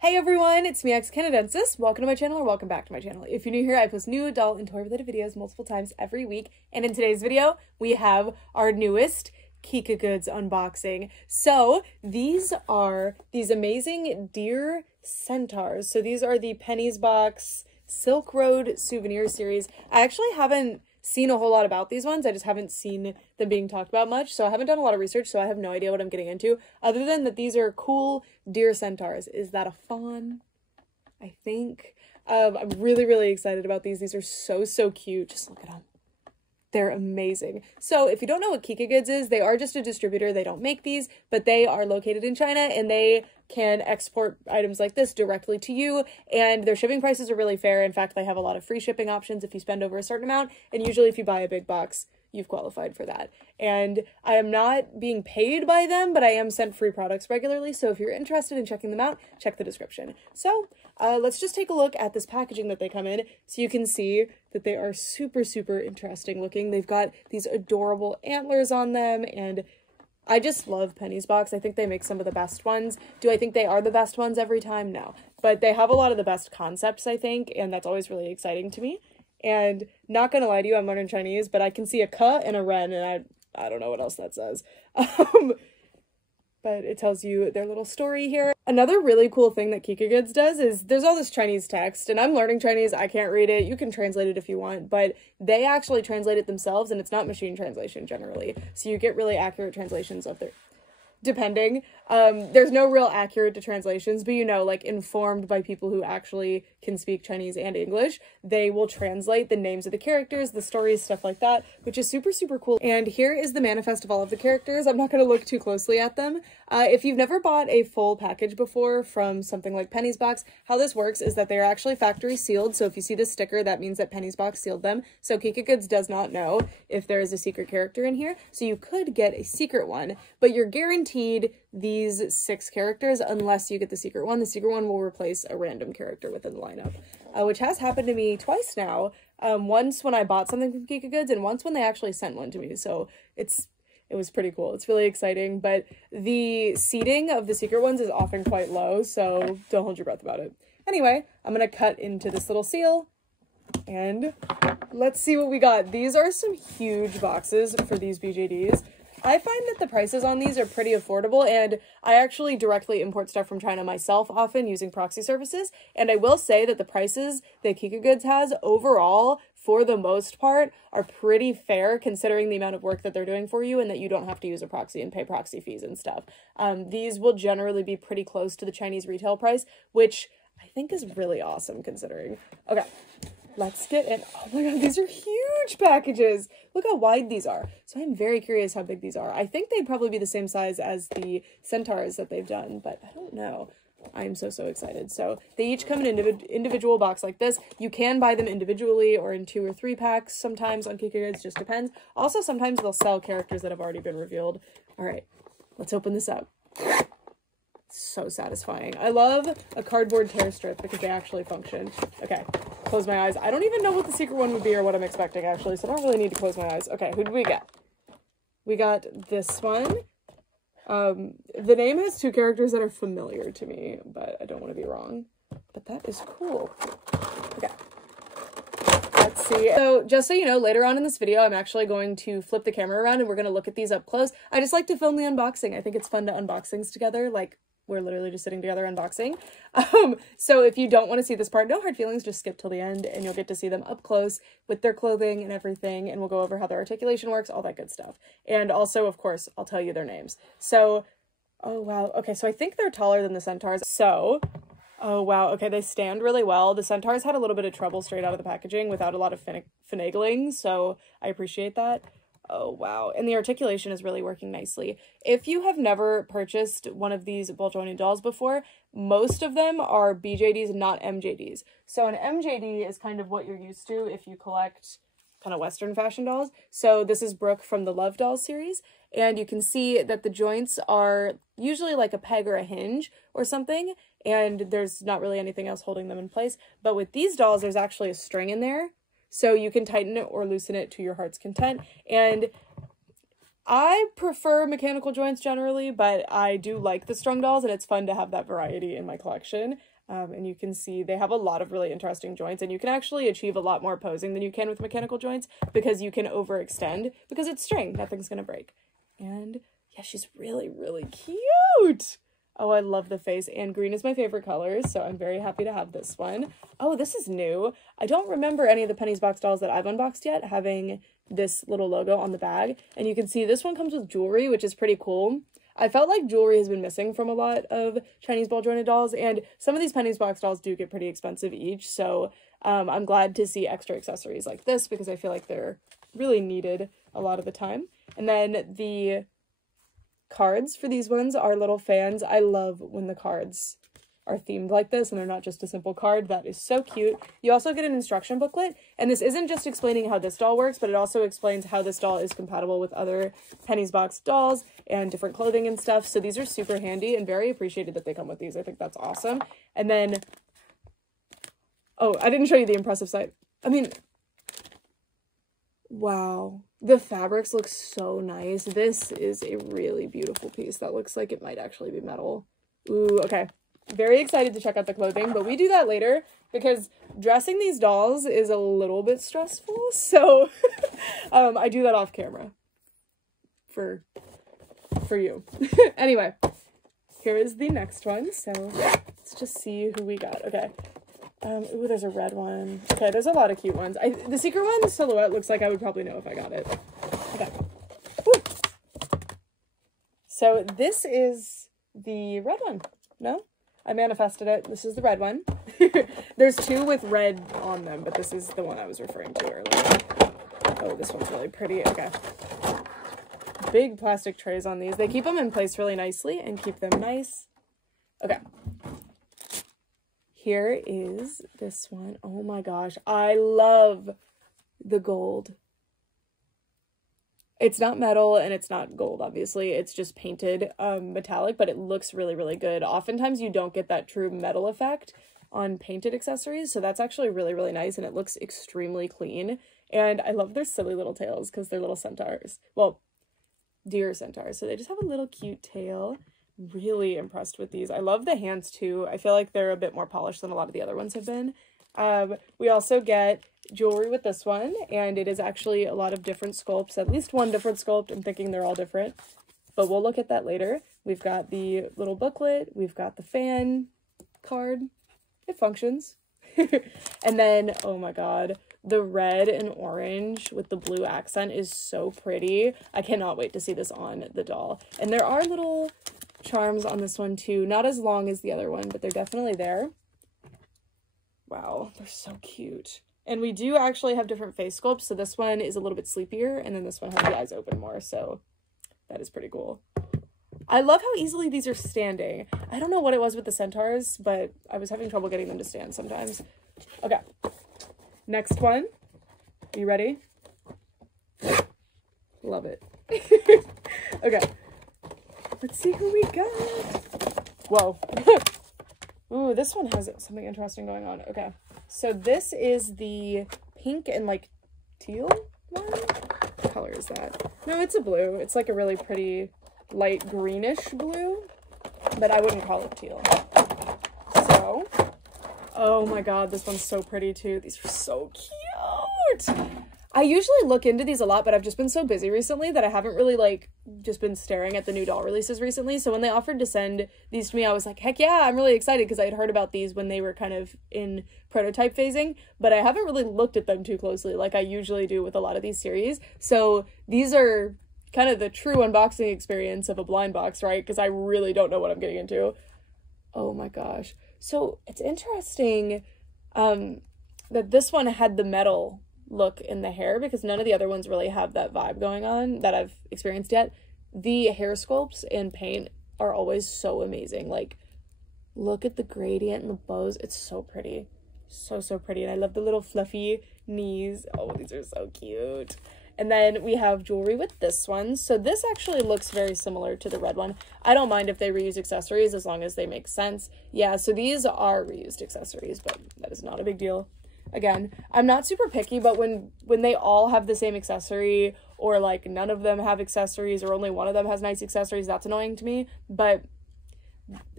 Hey everyone, it's me, Canadensis. Welcome to my channel or welcome back to my channel. If you're new here, I post new adult and toy-related videos multiple times every week. And in today's video, we have our newest Kikagoods unboxing. So these are these amazing deer centaurs. So these are the Penny's Box Silk Road Souvenir Series. I actually haven't seen a whole lot about these ones. I just haven't seen them being talked about much, so I haven't done a lot of research, so I have no idea what I'm getting into, other than that these are cool deer centaurs. Is that a fawn? I think. I'm really excited about these. These are so cute. Just look at them. They're amazing. So if you don't know what Kikagoods is, they are just a distributor. They don't make these, but they are located in China and they can export items like this directly to you, and their shipping prices are really fair. In fact, they have a lot of free shipping options if you spend over a certain amount, and usually if you buy a big box, you've qualified for that. And I am not being paid by them, but I am sent free products regularly, so if you're interested in checking them out, check the description. So let's just take a look at this packaging that they come in, so you can see that they are super interesting looking. They've got these adorable antlers on them, and I just love Penny's Box. I think they make some of the best ones. Do I think they are the best ones every time? No. But they have a lot of the best concepts, I think, and that's always really exciting to me. And not gonna lie to you, I'm learning Chinese, but I can see a ka and a ren, and I don't know what else that says. But it tells you their little story here. Another really cool thing that Kikagoods does is there's all this Chinese text, and I'm learning Chinese. I can't read it. You can translate it if you want, but they actually translate it themselves, and it's not machine translation generally. So you get really accurate translations of their... Depending. There's no real accurate translations, but you know, like informed by people who actually can speak Chinese and English, they will translate the names of the characters, the stories, stuff like that, which is super cool. And here is the manifest of all of the characters. I'm not going to look too closely at them. If you've never bought a full package before from something like Penny's Box, how this works is that they are actually factory sealed. So if you see this sticker, that means that Penny's Box sealed them. So Kikagoods does not know if there is a secret character in here. So you could get a secret one, but you're guaranteed these 6 characters unless you get the secret one. The secret one will replace a random character within the lineup, which has happened to me twice now. Once when I bought something from Kikagoods, and once when they actually sent one to me. So it was pretty cool. It's really exciting, but the seating of the secret ones is often quite low, so don't hold your breath about it. Anyway, I'm gonna cut into this little seal, and let's see what we got. These are some huge boxes for these BJDs. I find that the prices on these are pretty affordable, and I actually directly import stuff from China myself often using proxy services, and I will say that the prices that Kikagoods has overall, for the most part, are pretty fair considering the amount of work that they're doing for you and that you don't have to use a proxy and pay proxy fees and stuff. These will generally be pretty close to the Chinese retail price, which I think is really awesome considering. Okay. Let's get in. Oh my god, these are huge packages. Look how wide these are. So I'm very curious how big these are. I think they'd probably be the same size as the centaurs that they've done, but I don't know. I'm so excited. So they each come in an individual box like this. You can buy them individually or in 2 or 3 packs sometimes on Kikagoods, just depends. Also, sometimes they'll sell characters that have already been revealed. All right, let's open this up. So satisfying. I love a cardboard tear strip because they actually function. Okay, close my eyes. I don't even know what the secret one would be or what I'm expecting actually, so I don't really need to close my eyes. Okay, who did we get? We got this one. The name has 2 characters that are familiar to me, but I don't want to be wrong. But that is cool. Okay. Let's see. So just so you know, later on in this video, I'm actually going to flip the camera around and we're going to look at these up close. I just like to film the unboxing. I think it's fun to unbox things together, like we're literally just sitting together unboxing. So if you don't want to see this part, no hard feelings, just skip till the end and you'll get to see them up close with their clothing and everything. And we'll go over how their articulation works, all that good stuff. And also, of course, I'll tell you their names. So, oh wow. Okay, so I think they're taller than the centaurs. So, oh wow. Okay, they stand really well. The centaurs had a little bit of trouble straight out of the packaging without a lot of finagling. So I appreciate that. Oh, wow. And the articulation is really working nicely. If you have never purchased one of these ball joining dolls before, most of them are BJDs, not MJDs. So an MJD is kind of what you're used to if you collect kind of Western fashion dolls. So this is Brooke from the Love Dolls series. And you can see that the joints are usually like a peg or a hinge or something. And there's not really anything else holding them in place. But with these dolls, there's actually a string in there. So you can tighten it or loosen it to your heart's content. And I prefer mechanical joints generally, but I do like the strung dolls, and it's fun to have that variety in my collection. And you can see they have a lot of really interesting joints, and you can actually achieve a lot more posing than you can with mechanical joints because you can overextend because it's string. Nothing's gonna break. And yeah, she's really, really cute. Oh, I love the face, and green is my favorite color, so I'm very happy to have this one. Oh, this is new. I don't remember any of the Penny's box dolls that I've unboxed yet having this little logo on the bag, and you can see this one comes with jewelry, which is pretty cool. I felt like jewelry has been missing from a lot of Chinese ball jointed dolls, and some of these Penny's box dolls do get pretty expensive each, so I'm glad to see extra accessories like this because I feel like they're really needed a lot of the time. And then the cards for these ones are little fans. I love when the cards are themed like this and they're not just a simple card. That is so cute. You also get an instruction booklet, and this isn't just explaining how this doll works, but it also explains how this doll is compatible with other Penny's box dolls and different clothing and stuff. So these are super handy and very appreciated that they come with these. I think that's awesome. And then, oh, I didn't show you the impressive side. I mean, wow. The fabrics look so nice. This is a really beautiful piece that looks like it might actually be metal. Ooh, okay. Very excited to check out the clothing, but we do that later because dressing these dolls is a little bit stressful. So I do that off camera for you. Anyway, here is the next one. So let's just see who we got. Okay. Ooh, there's a red one. Okay, there's a lot of cute ones. The secret one silhouette looks like I would probably know if I got it. Okay. Woo. So this is the red one. No? I manifested it. This is the red one. There's two with red on them, but this is the one I was referring to earlier. Oh, this one's really pretty. Okay. Big plastic trays on these. They keep them in place really nicely and keep them nice. Okay. Here is this one. Oh my gosh. I love the gold. It's not metal and it's not gold, obviously. It's just painted metallic, but it looks really, really good. Oftentimes you don't get that true metal effect on painted accessories, so that's actually really, really nice, and it looks extremely clean. And I love their silly little tails because they're little centaurs. Well, deer centaurs. So they just have a little cute tail. Really impressed with these. I love the hands too. I feel like they're a bit more polished than a lot of the other ones have been. We also get jewelry with this one, and it is actually a lot of different sculpts, at least one different sculpt. I'm thinking they're all different, but we'll look at that later. We've got the little booklet, we've got the fan card. It functions. And then, oh my god, the red and orange with the blue accent is so pretty. I cannot wait to see this on the doll. And there are little charms on this one too, not as long as the other one, but they're definitely there. Wow, they're so cute. And we do actually have different face sculpts, so this one is a little bit sleepier, and then this one has the eyes open more, so that is pretty cool. I love how easily these are standing. I don't know what it was with the centaurs, but I was having trouble getting them to stand sometimes. Okay, next one. Are you ready? Love it. Okay, let's see who we got. Whoa. Ooh, this one has something interesting going on. Okay, so this is the pink and like teal one. What color is that? No, it's a blue. It's like a really pretty light greenish blue, but I wouldn't call it teal. So, oh my god, this one's so pretty too. These are so cute. I usually look into these a lot, but I've just been so busy recently that I haven't really like just been staring at the new doll releases recently. So when they offered to send these to me, I was like, heck yeah, I'm really excited because I had heard about these when they were kind of in prototype phasing, but I haven't really looked at them too closely like I usually do with a lot of these series. So these are kind of the true unboxing experience of a blind box, right? Because I really don't know what I'm getting into. Oh my gosh. So it's interesting that this one had the metal look in the hair because none of the other ones really have that vibe going on that I've experienced yet. The hair sculpts and paint are always so amazing. Like, look at the gradient and the bows. It's so pretty. So, so pretty. And I love the little fluffy knees. Oh, these are so cute. And then we have jewelry with this one. So this actually looks very similar to the red one. I don't mind if they reuse accessories as long as they make sense. Yeah, so these are reused accessories, but that is not a big deal. Again, I'm not super picky, but when they all have the same accessory or like none of them have accessories, or only one of them has nice accessories. That's annoying to me. But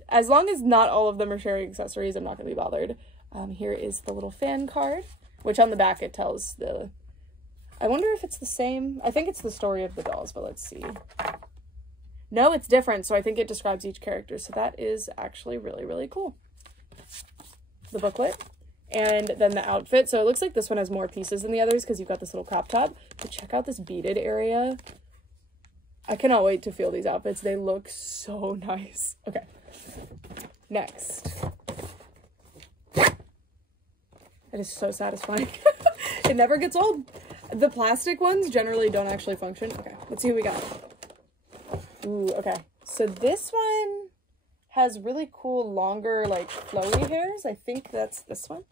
as long as not all of them are sharing accessories, I'm not going to be bothered. Here is the little fan card, which on the back it tells the... I wonder if it's the same. I think it's the story of the dolls, but let's see. No, it's different, so I think it describes each character. So that is actually really, really cool. The booklet, and then the outfit. So it looks like this one has more pieces than the others because you've got this little crop top. But check out this beaded area. I cannot wait to feel these outfits. They look so nice. Okay, next. It is so satisfying. It never gets old. The plastic ones generally don't actually function. Okay, let's see what we got. Ooh, okay. So this one has really cool, longer, like, flowy hairs. I think that's this one.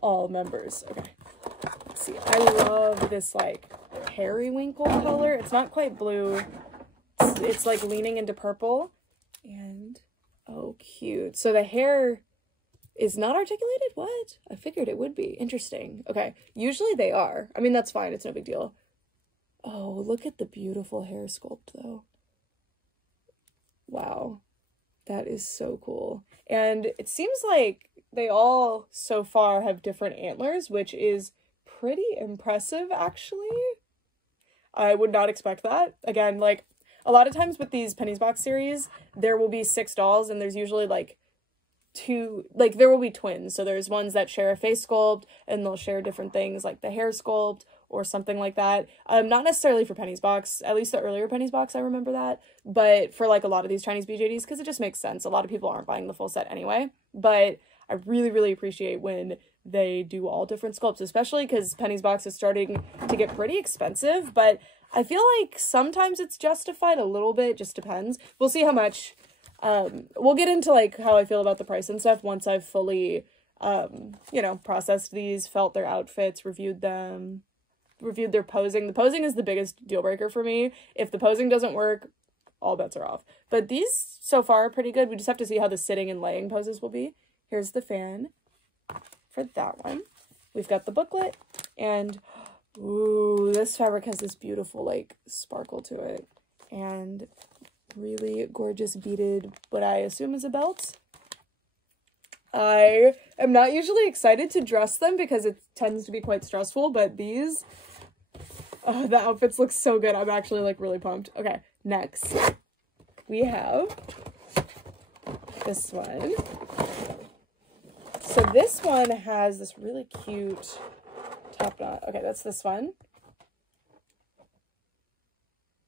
All members. Okay. Let's see. I love this, like, periwinkle color. It's not quite blue. It's like, leaning into purple. And, oh, cute. So the hair... is not articulated? What? I figured it would be. Interesting. Okay. Usually they are. I mean, that's fine. It's no big deal. Oh, look at the beautiful hair sculpt, though. Wow. That is so cool. And it seems like they all, so far, have different antlers, which is pretty impressive, actually. I would not expect that. Again, like, a lot of times with these Pennies Box series, there will be 6 dolls, and there's usually, like, there will be twins. So there's ones that share a face sculpt and they'll share different things like the hair sculpt or something like that. Not necessarily for Pennies Box, at least the earlier Pennies Box, I remember that. But for like a lot of these Chinese BJDs, because it just makes sense. A lot of people aren't buying the full set anyway. But I really, really appreciate when they do all different sculpts, especially because Pennies Box is starting to get pretty expensive. But I feel like sometimes it's justified a little bit, just depends. We'll see how much. We'll get into like how I feel about the price and stuff once I've fully, you know, processed these, felt their outfits, reviewed them, reviewed their posing. The posing is the biggest deal breaker for me. If the posing doesn't work, all bets are off. But these so far are pretty good. We just have to see how the sitting and laying poses will be. Here's the fan for that one. We've got the booklet, and ooh, this fabric has this beautiful like sparkle to it, and really gorgeous beaded, what I assume is a belt. I am not usually excited to dress them because it tends to be quite stressful, but these, the outfits look so good. I'm actually like really pumped. Okay, next we have this one. So this one has this really cute top knot. Okay, that's this one.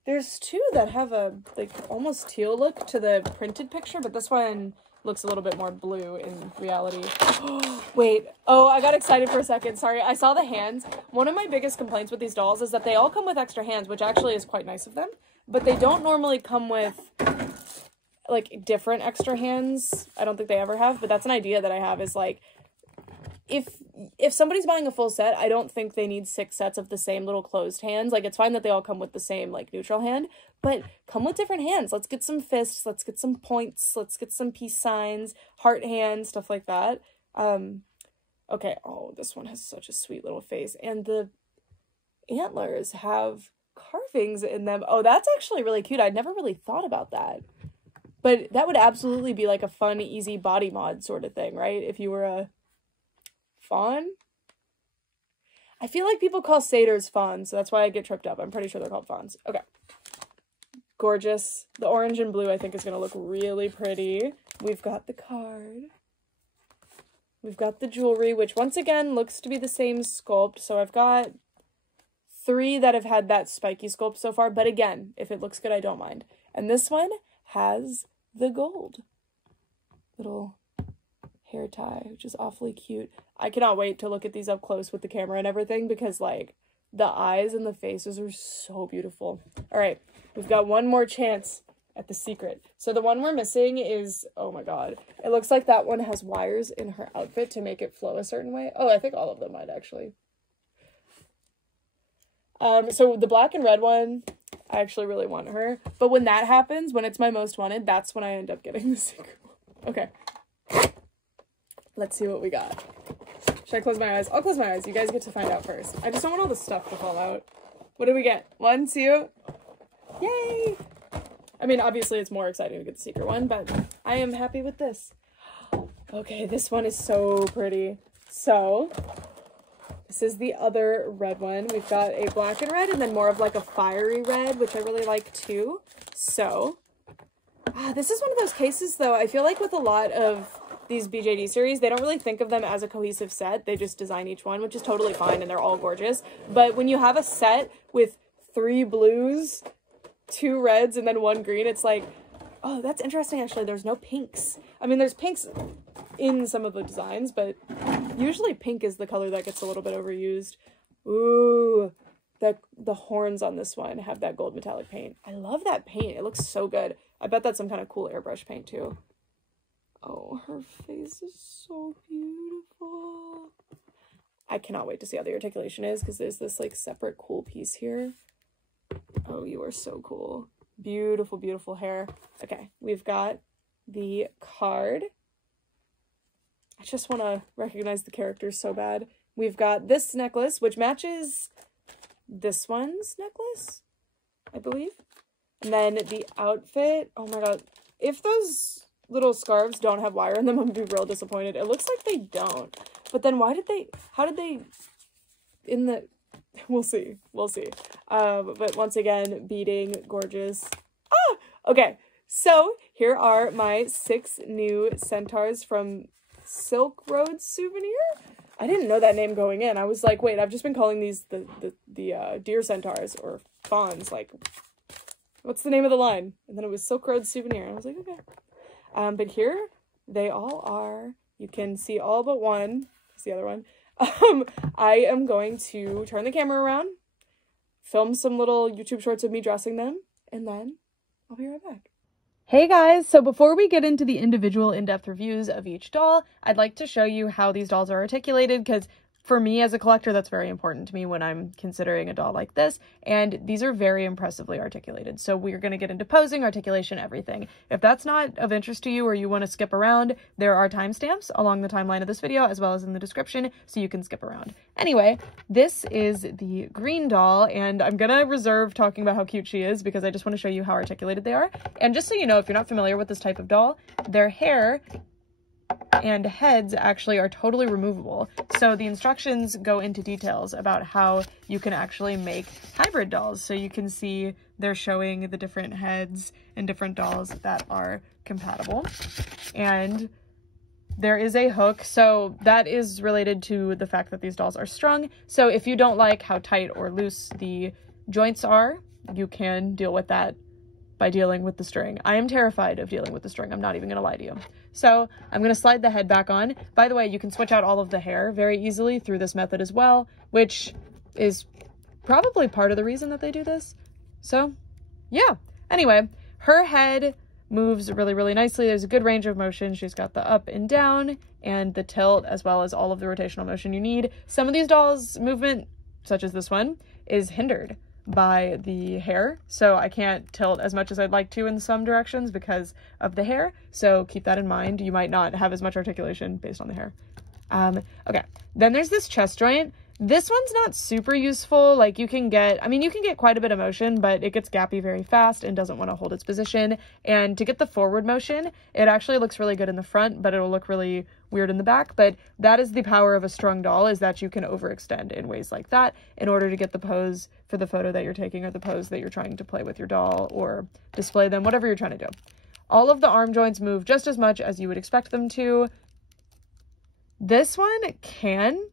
There's 2 that have a, like, almost teal look to the printed picture, but this one looks a little bit more blue in reality. Wait. Oh, I got excited for a second. Sorry. I saw the hands. One of my biggest complaints with these dolls is that they all come with extra hands, which actually is quite nice of them, but they don't normally come with, like, different extra hands. I don't think they ever have, but that's an idea that I have is, like, if somebody's buying a full set, I don't think they need 6 sets of the same little closed hands. Like, it's fine that they all come with the same, like, neutral hand, but come with different hands. Let's get some fists, let's get some points, let's get some peace signs, heart hands, stuff like that. Okay, oh, this one has such a sweet little face, and the antlers have carvings in them. Oh, that's actually really cute. I'd never really thought about that. But that would absolutely be, like, a fun, easy body mod sort of thing, right? If you were a fawn? I feel like people call satyrs fawns, so that's why I get tripped up. I'm pretty sure they're called fawns. Okay. Gorgeous. The orange and blue I think is going to look really pretty. We've got the card. We've got the jewelry, which once again looks to be the same sculpt. So I've got 3 that have had that spiky sculpt so far, but again, if it looks good, I don't mind. And this one has the gold. Little hair tie, which is awfully cute. I cannot wait to look at these up close with the camera and everything because, like, the eyes and the faces are so beautiful. All right, we've got one more chance at the secret. So the one we're missing is, oh my god, it looks like that one has wires in her outfit to make it flow a certain way. Oh, I think all of them might actually. So the black and red one, I actually really want her. But when that happens, when it's my most wanted, that's when I end up getting the secret one. Okay. Let's see what we got. Should I close my eyes? I'll close my eyes. You guys get to find out first. I just don't want all the stuff to fall out. What do we get? 1, 2. Yay! I mean, obviously it's more exciting to get the secret one, but I am happy with this. Okay, this one is so pretty. So, this is the other red one. We've got a black and red and then more of like a fiery red, which I really like too. So, this is one of those cases though, I feel like with a lot of these BJD series, they don't really think of them as a cohesive set. They just design each one, which is totally fine, and they're all gorgeous. But when you have a set with 3 blues, 2 reds, and then 1 green, it's like, oh, that's interesting actually. There's no pinks. I mean, there's pinks in some of the designs, but usually pink is the color that gets a little bit overused. Ooh, the horns on this one have that gold metallic paint. I love that paint. It looks so good. I bet that's some kind of cool airbrush paint too. Oh, her face is so beautiful. I cannot wait to see how the articulation is because there's this like separate cool piece here. Oh, you are so cool. Beautiful, beautiful hair. Okay, we've got the card. I just want to recognize the characters so bad. We've got this necklace, which matches this one's necklace, I believe. And then the outfit. Oh my god. If those little scarves don't have wire in them, I'm gonna be real disappointed. It looks like they don't. But then how did they, we'll see. But once again, beading, gorgeous. Okay. So here are my 6 new centaurs from Silk Road Souvenir. I didn't know that name going in. I was like, wait, I've just been calling these the deer centaurs or fawns. Like, what's the name of the line? And then it was Silk Road Souvenir. I was like, okay. But here they all are. You can see all but one. That's the other one. I am going to turn the camera around, film some little YouTube shorts of me dressing them, and then I'll be right back. Hey guys, so before we get into the individual in-depth reviews of each doll, I'd like to show you how these dolls are articulated because for me as a collector, that's very important to me when I'm considering a doll like this, and these are very impressively articulated. So we're going to get into posing, articulation, everything. If that's not of interest to you or you want to skip around, there are timestamps along the timeline of this video as well as in the description, so you can skip around. Anyway, this is the green doll, and I'm going to reserve talking about how cute she is because I just want to show you how articulated they are. And just so you know, if you're not familiar with this type of doll, their hair and heads actually are totally removable. So the instructions go into details about how you can actually make hybrid dolls. So you can see they're showing the different heads and different dolls that are compatible. And there is a hook, so that is related to the fact that these dolls are strung. So if you don't like how tight or loose the joints are, you can deal with that by dealing with the string. I am terrified of dealing with the string. I'm not even gonna lie to you. So I'm gonna slide the head back on. By the way, you can switch out all of the hair very easily through this method as well, which is probably part of the reason that they do this. So yeah, anyway, her head moves really, really nicely. There's a good range of motion. She's got the up and down and the tilt as well as all of the rotational motion you need. Some of these dolls' movement, such as this one, is hindered by the hair, so I can't tilt as much as I'd like to in some directions because of the hair, so keep that in mind. You might not have as much articulation based on the hair. Okay, then there's this chest joint. This one's not super useful. Like you can get quite a bit of motion, but it gets gappy very fast and doesn't want to hold its position. And to get the forward motion, it actually looks really good in the front, but it'll look really weird in the back. But that is the power of a strung doll, is that you can overextend in ways like that in order to get the pose for the photo that you're taking or the pose that you're trying to play with your doll or display them, whatever you're trying to do. All of the arm joints move just as much as you would expect them to. This one can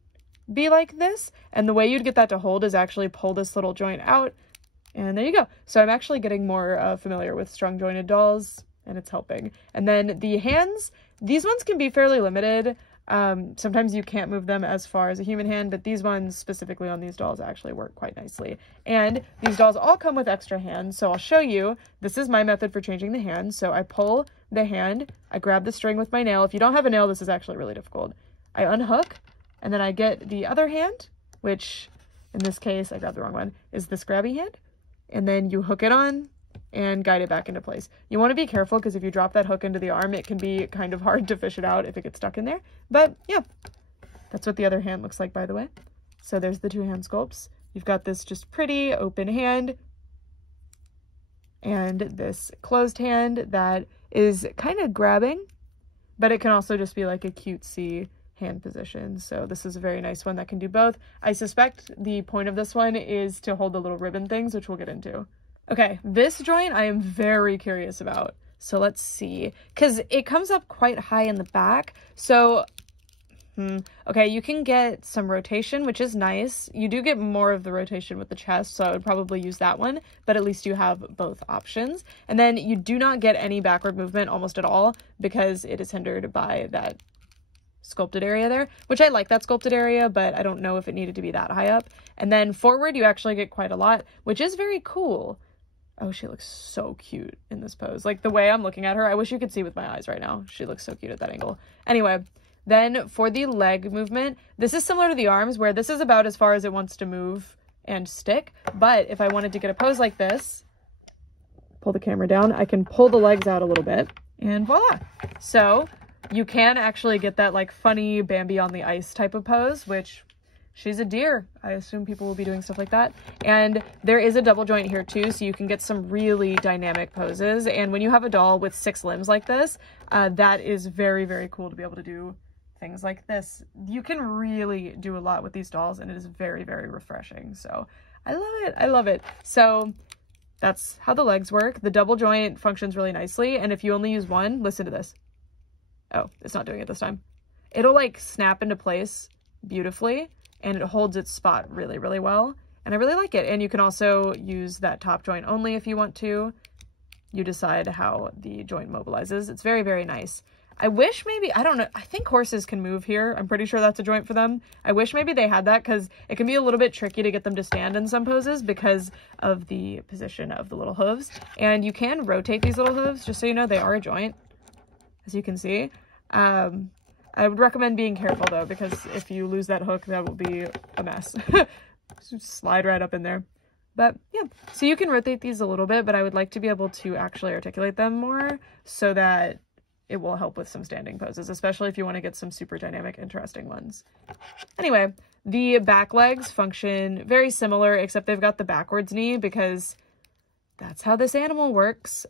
be like this, and the way you'd get that to hold is actually pull this little joint out, and there you go. So I'm actually getting more familiar with strung jointed dolls, and it's helping. And then the hands, these ones can be fairly limited. Sometimes you can't move them as far as a human hand, but these ones specifically on these dolls actually work quite nicely. And these dolls all come with extra hands, so I'll show you. This is my method for changing the hand. So I pull the hand, I grab the string with my nail. If you don't have a nail, this is actually really difficult. I unhook, and then I get the other hand, which in this case, I grabbed the wrong one, is this grabby hand. And then you hook it on and guide it back into place. You want to be careful because if you drop that hook into the arm, it can be kind of hard to fish it out if it gets stuck in there. But yeah, that's what the other hand looks like, by the way. So there's the 2 hand sculpts. you've got this just pretty open hand and this closed hand that is kind of grabbing, but it can also just be like a cutesy hand position. So this is a very nice one that can do both. I suspect the point of this one is to hold the little ribbon things, which we'll get into. Okay, this joint I am very curious about. So let's see, because it comes up quite high in the back. So, okay, you can get some rotation, which is nice. You do get more of the rotation with the chest, so I would probably use that one, but at least you have both options. And then you do not get any backward movement almost at all because it is hindered by that sculpted area there, which I like that sculpted area, but I don't know if it needed to be that high up. And then forward, you actually get quite a lot, which is very cool. Oh, she looks so cute in this pose. Like the way I'm looking at her, I wish you could see with my eyes right now. She looks so cute at that angle. Anyway, then for the leg movement, this is similar to the arms where this is about as far as it wants to move and stick. But if I wanted to get a pose like this, pull the camera down, I can pull the legs out a little bit and voila. So you can actually get that like funny Bambi on the ice type of pose, which she's a deer. I assume people will be doing stuff like that. And there is a double joint here too, so you can get some really dynamic poses. And when you have a doll with 6 limbs like this, that is very, very cool to be able to do things like this. You can really do a lot with these dolls, and it is very, very refreshing. So I love it. I love it. So that's how the legs work. The double joint functions really nicely. And if you only use one, listen to this. Oh, it's not doing it this time. It'll like snap into place beautifully, and it holds its spot really, really well. And I really like it. And you can also use that top joint only if you want to. You decide how the joint mobilizes. It's very, very nice. I wish maybe, I don't know, I think horses can move here. I'm pretty sure that's a joint for them. I wish maybe they had that because it can be a little bit tricky to get them to stand in some poses because of the position of the little hooves. And you can rotate these little hooves, just so you know, they are a joint, as you can see. I would recommend being careful though, because if you lose that hook, that will be a mess. Slide right up in there. But yeah, so you can rotate these a little bit, but I would like to be able to actually articulate them more so that it will help with some standing poses, especially if you want to get some super dynamic, interesting ones. Anyway, the back legs function very similar, except they've got the backwards knee because that's how this animal works.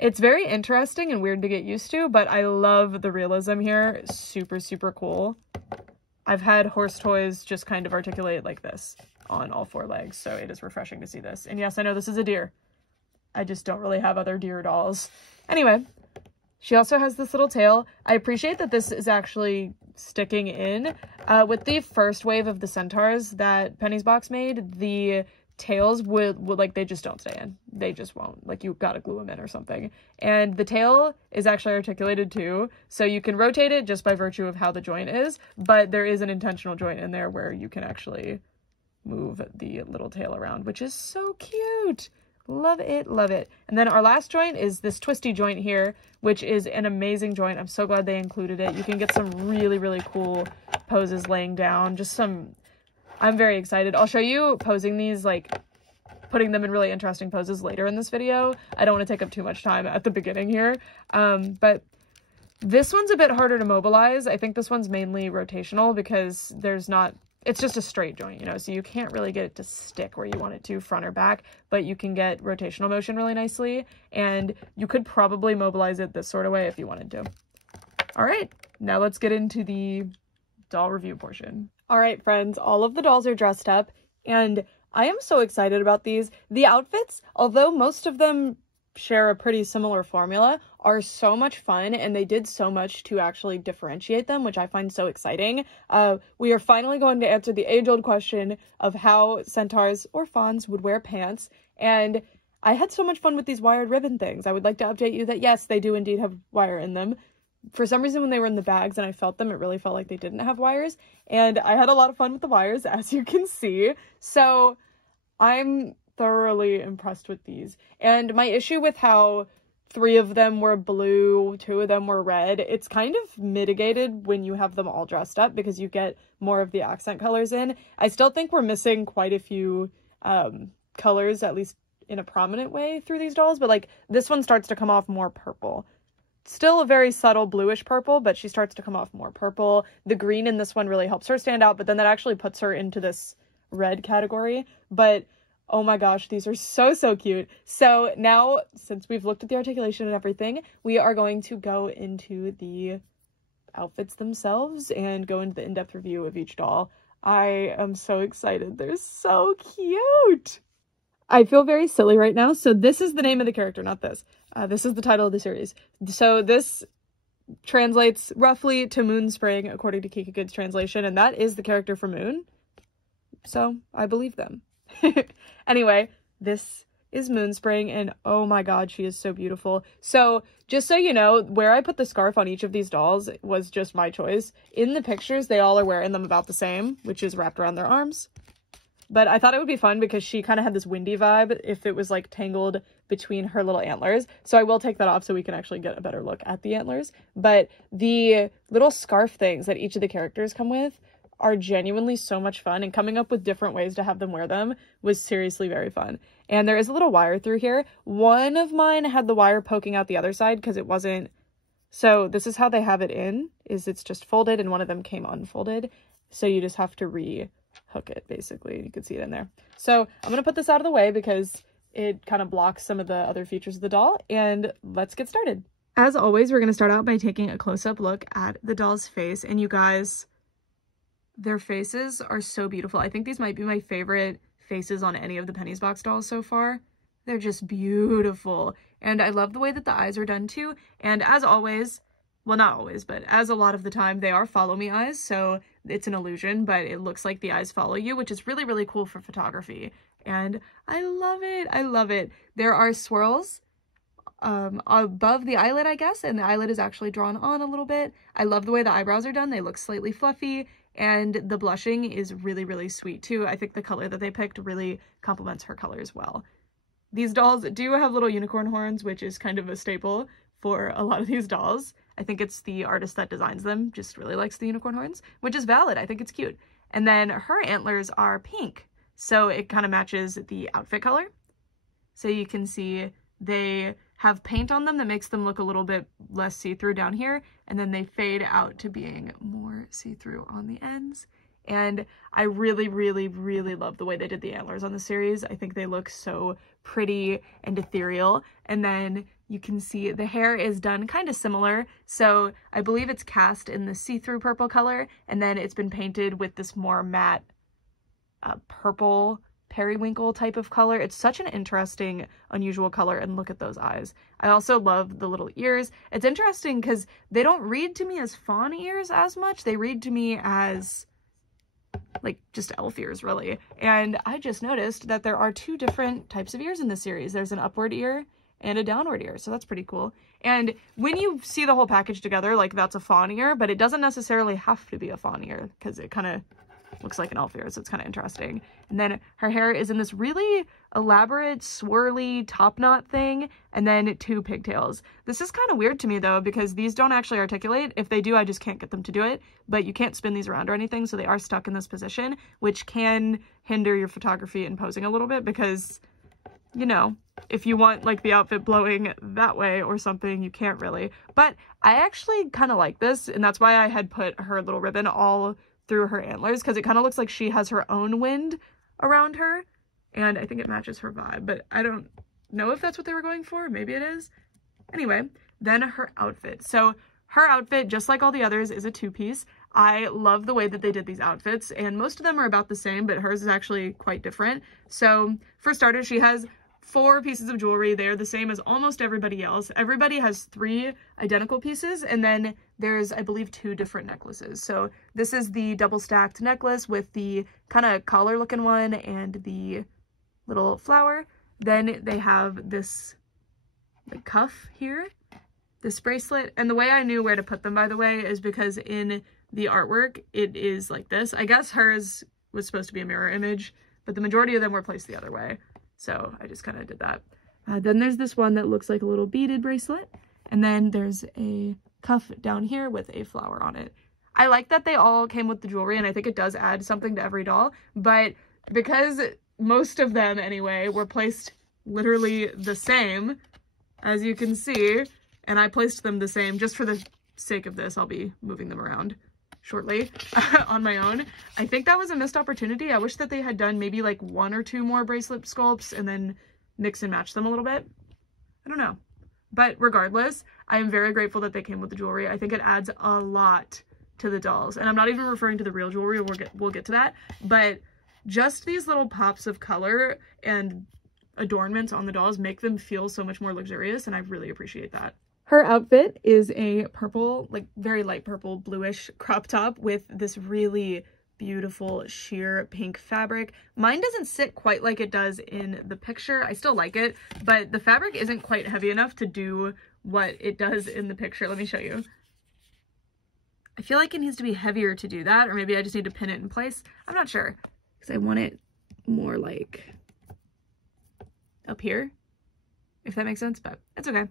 It's very interesting and weird to get used to, but I love the realism here. Super, super cool. I've had horse toys just kind of articulate like this on all 4 legs, so it is refreshing to see this. And yes, I know this is a deer. I just don't really have other deer dolls. Anyway, she also has this little tail. I appreciate that this is actually sticking in. With the first wave of the centaurs that Penny's box made, the tails would like, they just don't stay in. They just won't. Like, you gotta glue them in or something. And the tail is actually articulated too, so you can rotate it just by virtue of how the joint is, but there is an intentional joint in there where you can actually move the little tail around, which is so cute. Love it, love it. And then our last joint is this twisty joint here, which is an amazing joint. I'm so glad they included it. You can get some really, really cool poses laying down. Just some, I'm very excited. I'll show you posing these, like putting them in really interesting poses later in this video. I don't want to take up too much time at the beginning here. But this one's a bit harder to mobilize. I think this one's mainly rotational because there's not, it's just a straight joint, you know, so you can't really get it to stick where you want it to, front or back, but you can get rotational motion really nicely, and you could probably mobilize it this sort of way if you wanted to. All right, now let's get into the doll review portion. All right, friends, all of the dolls are dressed up, and I am so excited about these. The outfits, although most of them share a pretty similar formula, are so much fun, and they did so much to actually differentiate them, which I find so exciting. We are finally going to answer the age-old question of how centaurs or fawns would wear pants, and I had so much fun with these wired ribbon things. I would like to update you that yes, they do indeed have wire in them. For some reason, when they were in the bags and I felt them, it really felt like they didn't have wires, and I had a lot of fun with the wires, as you can see. So I'm thoroughly impressed with these. And my issue with how 3 of them were blue, 2 of them were red, it's kind of mitigated when you have them all dressed up because you get more of the accent colors in. I still think we're missing quite a few colors, at least in a prominent way, through these dolls, but like this one starts to come off more purple. still a very subtle bluish purple, but she starts to come off more purple. The green in this one really helps her stand out, but then that actually puts her into this red category. But oh my gosh, these are so, so cute. So now, since we've looked at the articulation and everything, we are going to go into the outfits themselves and go into the in-depth review of each doll. I am so excited. They're so cute. I feel very silly right now. So this is the name of the character, not this. This is the title of the series. So this translates roughly to Moonspring according to Kikagoods translation, and that is the character for Moon. So I believe them. Anyway, this is Moonspring, and oh my god, she is so beautiful. So just so you know, where I put the scarf on each of these dolls was just my choice. In the pictures, they all are wearing them about the same, which is wrapped around their arms. But I thought it would be fun because she kind of had this windy vibe if it was like tangled between her little antlers. So I will take that off so we can actually get a better look at the antlers. But the little scarf things that each of the characters come with are genuinely so much fun, and coming up with different ways to have them wear them was seriously very fun. And there is a little wire through here. One of mine had the wire poking out the other side because it wasn't... So this is how they have it in, is it's just folded, and one of them came unfolded. So you just have to re-hook it, basically. You can see it in there. So I'm going to put this out of the way because it kind of blocks some of the other features of the doll, and let's get started. As always, we're going to start out by taking a close-up look at the doll's face, and you guys... their faces are so beautiful. I think these might be my favorite faces on any of the Penny's Box dolls so far. They're just beautiful. And I love the way that the eyes are done too. And as always, well, not always, but as a lot of the time, they are follow me eyes. So it's an illusion, but it looks like the eyes follow you, which is really, really cool for photography. And I love it. I love it. There are swirls above the eyelid, I guess, and the eyelid is actually drawn on a little bit. I love the way the eyebrows are done. They look slightly fluffy. And the blushing is really, really sweet too. I think the color that they picked really complements her color as well. These dolls do have little unicorn horns, which is kind of a staple for a lot of these dolls. I think it's the artist that designs them just really likes the unicorn horns, which is valid. I think it's cute. And then her antlers are pink, so it kind of matches the outfit color. So you can see they have paint on them that makes them look a little bit less see-through down here, and then they fade out to being more see-through on the ends. And I really, really, really love the way they did the antlers on the series. I think they look so pretty and ethereal. And then you can see the hair is done kind of similar. So I believe it's cast in the see-through purple color, and then it's been painted with this more matte purple periwinkle type of color. It's such an interesting, unusual color, and look at those eyes. I also love the little ears. It's interesting because they don't read to me as fawn ears as much. They read to me as like just elf ears, really. And I just noticed that there are two different types of ears in this series. There's an upward ear and a downward ear, so that's pretty cool. And when you see the whole package together, like that's a fawn ear, but it doesn't necessarily have to be a fawn ear because it kind of looks like an elf ear, so it's kind of interesting. And then her hair is in this really elaborate, swirly top knot thing, and then two pigtails. This is kind of weird to me, though, because these don't actually articulate. If they do, I just can't get them to do it, but you can't spin these around or anything, so they are stuck in this position, which can hinder your photography and posing a little bit because, you know, if you want, like, the outfit blowing that way or something, you can't really. But I actually kind of like this, and that's why I had put her little ribbon all through her antlers, because it kind of looks like she has her own wind around her, and I think it matches her vibe, but I don't know if that's what they were going for. Maybe it is. Anyway, then her outfit. So her outfit, just like all the others, is a two-piece. I love the way that they did these outfits, and most of them are about the same, but hers is actually quite different. So for starters, she has 4 pieces of jewelry. They are the same as almost everybody else. Everybody has 3 identical pieces, and then there's, I believe, 2 different necklaces. So this is the double stacked necklace with the kind of collar looking one and the little flower. Then they have this like cuff here, this bracelet. And the way I knew where to put them, by the way, is because in the artwork, it is like this. I guess hers was supposed to be a mirror image, but the majority of them were placed the other way. So I just kind of did that. Then there's this one that looks like a little beaded bracelet. And then there's a cuff down here with a flower on it. I like that they all came with the jewelry, and I think it does add something to every doll. But because most of them, anyway, were placed literally the same, as you can see, and I placed them the same. Just for the sake of this, I'll be moving them around shortly on my own. I think that was a missed opportunity. I wish that they had done maybe like 1 or 2 more bracelet sculpts and then mix and match them a little bit. I don't know. But regardless, I am very grateful that they came with the jewelry. I think it adds a lot to the dolls. And I'm not even referring to the real jewelry. We'll get to that. But just these little pops of color and adornments on the dolls make them feel so much more luxurious, and I really appreciate that. Her outfit is a purple, like very light purple, bluish crop top with this really beautiful sheer pink fabric. Mine doesn't sit quite like it does in the picture. I still like it, but the fabric isn't quite heavy enough to do what it does in the picture. Let me show you. I feel like it needs to be heavier to do that, or maybe I just need to pin it in place. I'm not sure, because I want it more like up here, if that makes sense, but it's okay.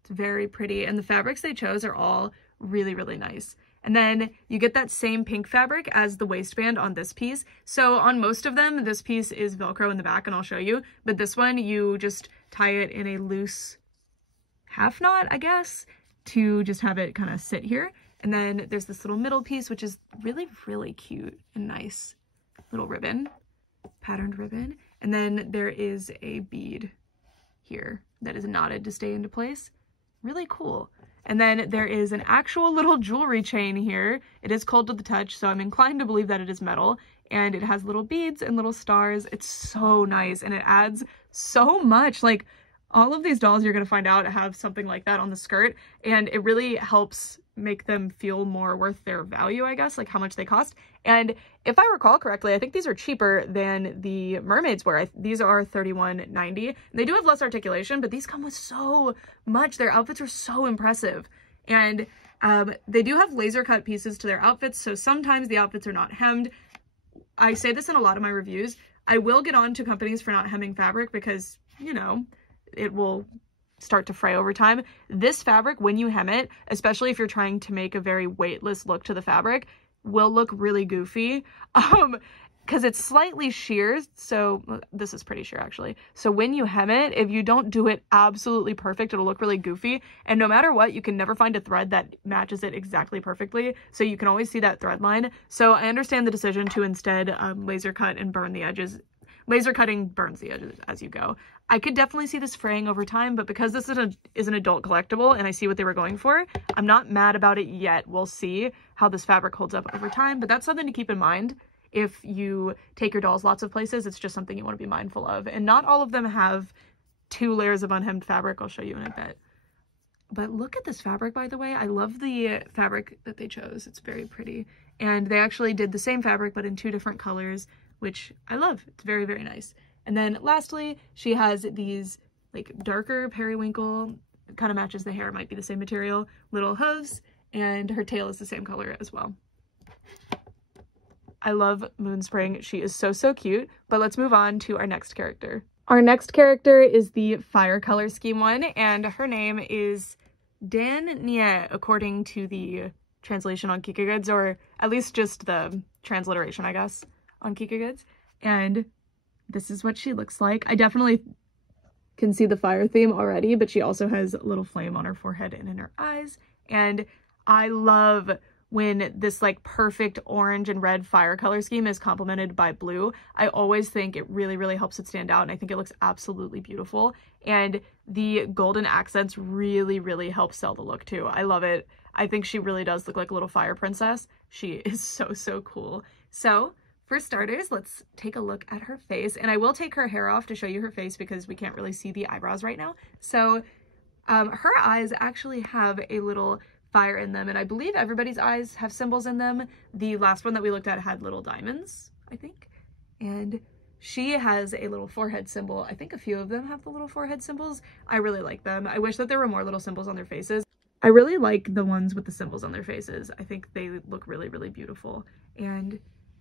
It's very pretty, and the fabrics they chose are all really, really nice. And then you get that same pink fabric as the waistband on this piece. So on most of them, this piece is Velcro in the back, and I'll show you, but this one, you just tie it in a loose half knot, I guess, to just have it kind of sit here. And then there's this little middle piece, which is really, really cute and nice. Little ribbon, patterned ribbon. And then there is a bead here that is knotted to stay into place. Really cool. And then there is an actual little jewelry chain here. It is cold to the touch, so I'm inclined to believe that it is metal. And it has little beads and little stars. It's so nice, and it adds so much. Like, all of these dolls you're going to find out have something like that on the skirt, and it really helps make them feel more worth their value, I guess, like how much they cost. And if I recall correctly, I think these are cheaper than the mermaids were. These are $31.90. They do have less articulation, but these come with so much. Their outfits are so impressive. And they do have laser cut pieces to their outfits, so sometimes the outfits are not hemmed. I say this in a lot of my reviews. I will get on to companies for not hemming fabric because, you know, it will start to fray over time. This fabric, when you hem it, especially if you're trying to make a very weightless look to the fabric, will look really goofy because it's slightly sheer. So this is pretty sheer actually. So when you hem it, if you don't do it absolutely perfect, it'll look really goofy. And no matter what, you can never find a thread that matches it exactly perfectly. So you can always see that thread line. So I understand the decision to instead laser cut and burn the edges. Laser cutting burns the edges as you go. I could definitely see this fraying over time, but because this is an adult collectible and I see what they were going for, I'm not mad about it yet. We'll see how this fabric holds up over time, but that's something to keep in mind. If you take your dolls lots of places, it's just something you want to be mindful of. And not all of them have 2 layers of unhemmed fabric. I'll show you in a bit. But look at this fabric, by the way. I love the fabric that they chose. It's very pretty. And they actually did the same fabric, but in 2 different colors, which I love. It's very, very nice. And then lastly, she has these like darker periwinkle, kind of matches the hair, might be the same material, little hooves, and her tail is the same color as well. I love Moonspring. She is so, so cute. But let's move on to our next character. Our next character is the fire color scheme one, and her name is Dan Nie, according to the translation on Kikagoods, or at least just the transliteration, I guess, on Kikagoods. And this is what she looks like. I definitely can see the fire theme already, but she also has a little flame on her forehead and in her eyes. And I love when this like perfect orange and red fire color scheme is complemented by blue. I always think it really, really helps it stand out, and I think it looks absolutely beautiful. And the golden accents really, really help sell the look too. I love it. I think she really does look like a little fire princess. She is so, so cool. So for starters, let's take a look at her face, and I will take her hair off to show you her face because we can't really see the eyebrows right now. So her eyes actually have a little fire in them, and I believe everybody's eyes have symbols in them. The last one that we looked at had little diamonds, I think, and she has a little forehead symbol. I think a few of them have the little forehead symbols. I really like them. I wish that there were more little symbols on their faces. I really like the ones with the symbols on their faces. I think they look really, really beautiful. And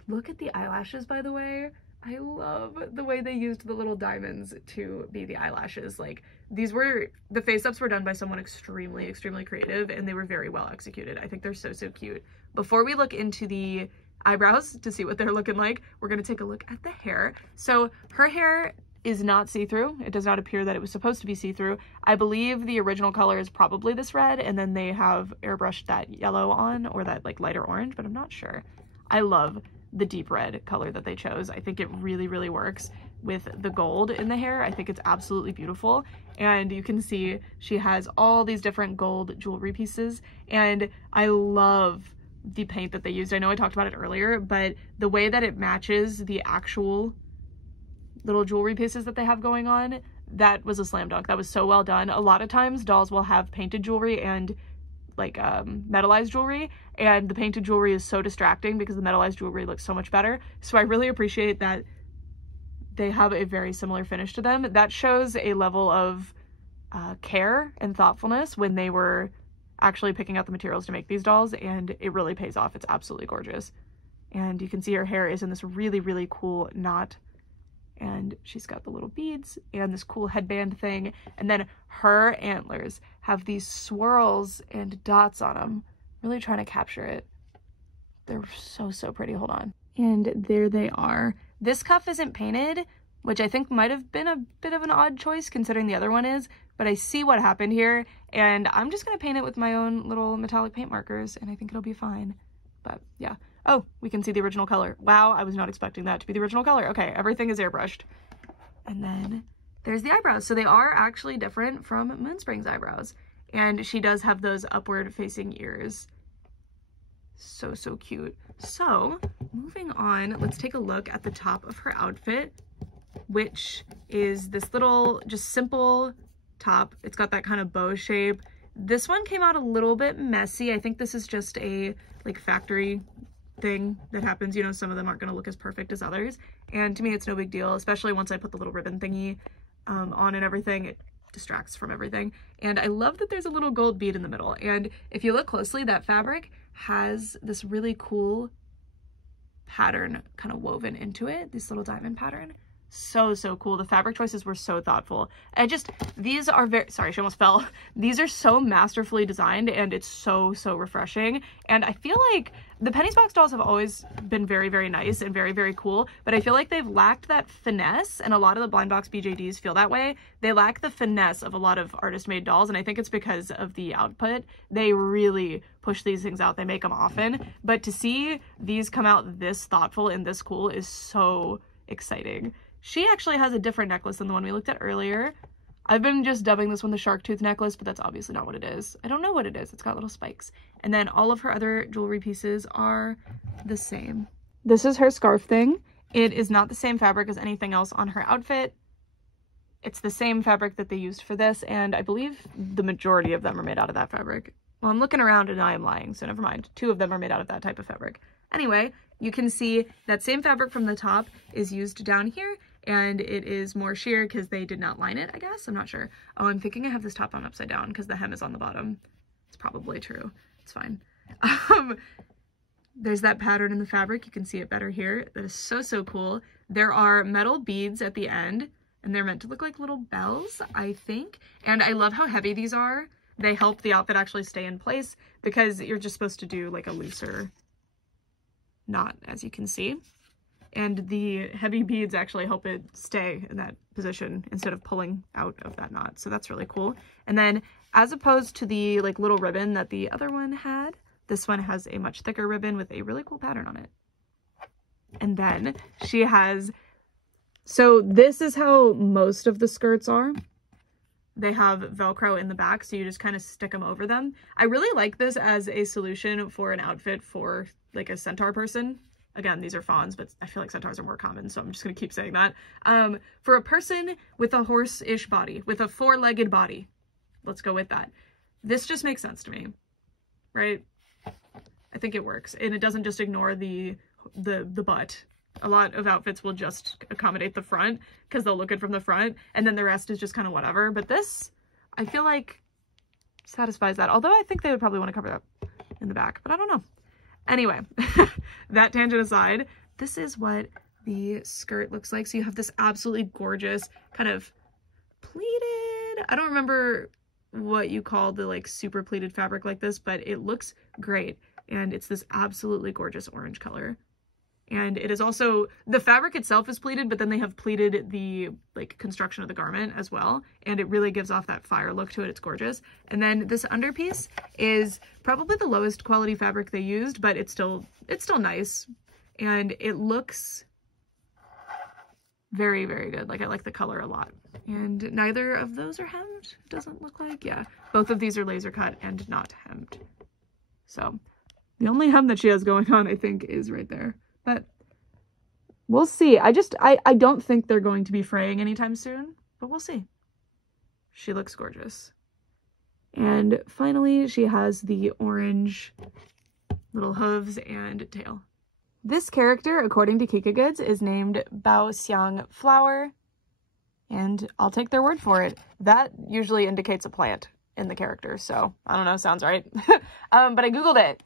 look at the eyelashes, by the way. I love the way they used the little diamonds to be the eyelashes. Like, these were, the face-ups were done by someone extremely, extremely creative, and they were very well executed. I think they're so, so cute. Before we look into the eyebrows to see what they're looking like, we're gonna take a look at the hair. So her hair is not see-through. It does not appear that it was supposed to be see-through. I believe the original color is probably this red, and then they have airbrushed that yellow on, or that like lighter orange, but I'm not sure. I love the deep red color that they chose. I think it really, really works with the gold in the hair. I think it's absolutely beautiful. And you can see she has all these different gold jewelry pieces, and I love the paint that they used. I know I talked about it earlier, but the way that it matches the actual little jewelry pieces that they have going on, that was a slam dunk. That was so well done. A lot of times dolls will have painted jewelry and like metallized jewelry, and the painted jewelry is so distracting because the metallized jewelry looks so much better. So I really appreciate that they have a very similar finish to them. That shows a level of care and thoughtfulness when they were actually picking out the materials to make these dolls, and it really pays off. It's absolutely gorgeous. And you can see her hair is in this really, really cool knot, and she's got the little beads and this cool headband thing, and then her antlers have these swirls and dots on them. Really trying to capture it. They're so, so pretty. Hold on. And there they are. This cuff isn't painted, which I think might have been a bit of an odd choice considering the other one is, but I see what happened here, and I'm just gonna paint it with my own little metallic paint markers, and I think it'll be fine. But yeah. Oh, we can see the original color. Wow, I was not expecting that to be the original color. Okay, everything is airbrushed. And then there's the eyebrows. So they are actually different from Moonspring's eyebrows. And she does have those upward facing ears. So, so cute. So moving on, let's take a look at the top of her outfit, which is this little, just simple top. It's got that kind of bow shape. This one came out a little bit messy. I think this is just a like factory thing that happens. You know, some of them aren't going to look as perfect as others. And to me, it's no big deal, especially once I put the little ribbon thingy on and everything. It distracts from everything. And I love that there's a little gold bead in the middle. And if you look closely, that fabric has this really cool pattern kind of woven into it, this little diamond pattern. So, so cool. The fabric choices were so thoughtful. These are very, sorry, she almost fell. These are so masterfully designed, and it's so, so refreshing. And I feel like the Penny's Box dolls have always been very, very nice and very, very cool, but I feel like they've lacked that finesse, and a lot of the blind box BJDs feel that way. They lack the finesse of a lot of artist-made dolls, and I think it's because of the output. They really push these things out. They make them often, but to see these come out this thoughtful and this cool is so exciting. She actually has a different necklace than the one we looked at earlier. I've been just dubbing this one the shark tooth necklace, but that's obviously not what it is. I don't know what it is. It's got little spikes. And then all of her other jewelry pieces are the same. This is her scarf thing. It is not the same fabric as anything else on her outfit. It's the same fabric that they used for this, and I believe the majority of them are made out of that fabric. Well, I'm looking around and I am lying, so never mind. 2 of them are made out of that type of fabric. Anyway, you can see that same fabric from the top is used down here, and it is more sheer because they did not line it, I guess. I'm not sure. Oh, I'm thinking I have this top on upside down because the hem is on the bottom. It's probably true. It's fine. There's that pattern in the fabric. You can see it better here. That is so, so cool. There are metal beads at the end, and they're meant to look like little bells, I think. And I love how heavy these are. They help the outfit actually stay in place because you're just supposed to do like a looser knot, as you can see. And the heavy beads actually help it stay in that position instead of pulling out of that knot. So that's really cool. And then as opposed to the like little ribbon that the other one had, this one has a much thicker ribbon with a really cool pattern on it. And then she has, so this is how most of the skirts are. They have Velcro in the back, so you just kind of stick them over them. I really like this as a solution for an outfit for like a centaur person. Again, these are fawns, but I feel like centaurs are more common, so I'm just going to keep saying that. For a person with a horse-ish body, with a 4-legged body, let's go with that. This just makes sense to me, right? I think it works, and it doesn't just ignore the butt. A lot of outfits will just accommodate the front because they'll look good from the front, and then the rest is just kind of whatever. But this, I feel like, satisfies that. Although I think they would probably want to cover that in the back, but I don't know. Anyway, that tangent aside, this is what the skirt looks like. So you have this absolutely gorgeous kind of pleated, I don't remember what you call the like super pleated fabric like this, but it looks great. And it's this absolutely gorgeous orange color. And it is also, the fabric itself is pleated, but then they have pleated the like construction of the garment as well. And it really gives off that fire look to it. It's gorgeous. And then this underpiece is probably the lowest quality fabric they used, but it's still nice. And it looks very, very good. Like I like the color a lot. And neither of those are hemmed. It doesn't look like, yeah. Both of these are laser cut and not hemmed. So the only hem that she has going on, I think, is right there. But we'll see. I don't think they're going to be fraying anytime soon, but we'll see. She looks gorgeous. And finally, she has the orange little hooves and tail. This character, according to Kikagoods, is named Bao Xiang Flower, and I'll take their word for it. That usually indicates a plant in the character, so I don't know, sounds right. But I googled it,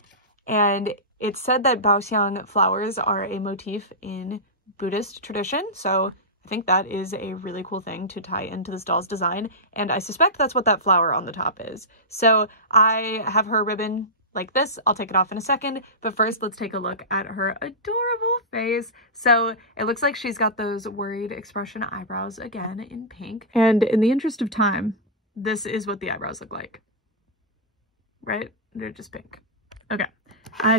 and it said that Bao Xiang flowers are a motif in Buddhist tradition, so I think that is a really cool thing to tie into this doll's design, and I suspect that's what that flower on the top is. So I have her ribbon like this. I'll take it off in a second, but first let's take a look at her adorable face. So it looks like she's got those worried expression eyebrows again in pink, and in the interest of time, this is what the eyebrows look like, right? They're just pink. Okay.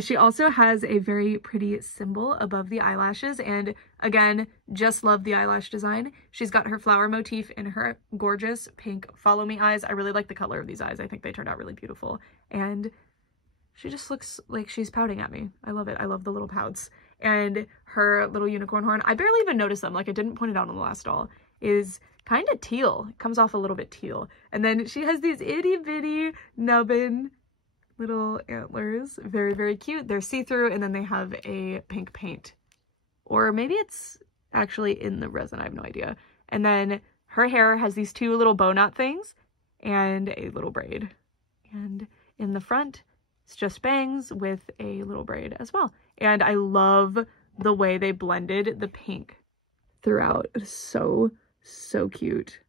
She also has a very pretty symbol above the eyelashes, and again, just love the eyelash design. She's got her flower motif in her gorgeous pink follow me eyes. I really like the color of these eyes. I think they turned out really beautiful, and she just looks like she's pouting at me. I love it. I love the little pouts. And her little unicorn horn, I barely even noticed them, like I didn't point it out on the last doll, is kind of teal. It comes off a little bit teal. And then she has these itty bitty nubbin little antlers. Very, very cute. They're see-through, and then they have a pink paint. Or maybe it's actually in the resin, I have no idea. And then her hair has these two little bow knot things and a little braid. And in the front, it's just bangs with a little braid as well. And I love the way they blended the pink throughout. It's so, so cute.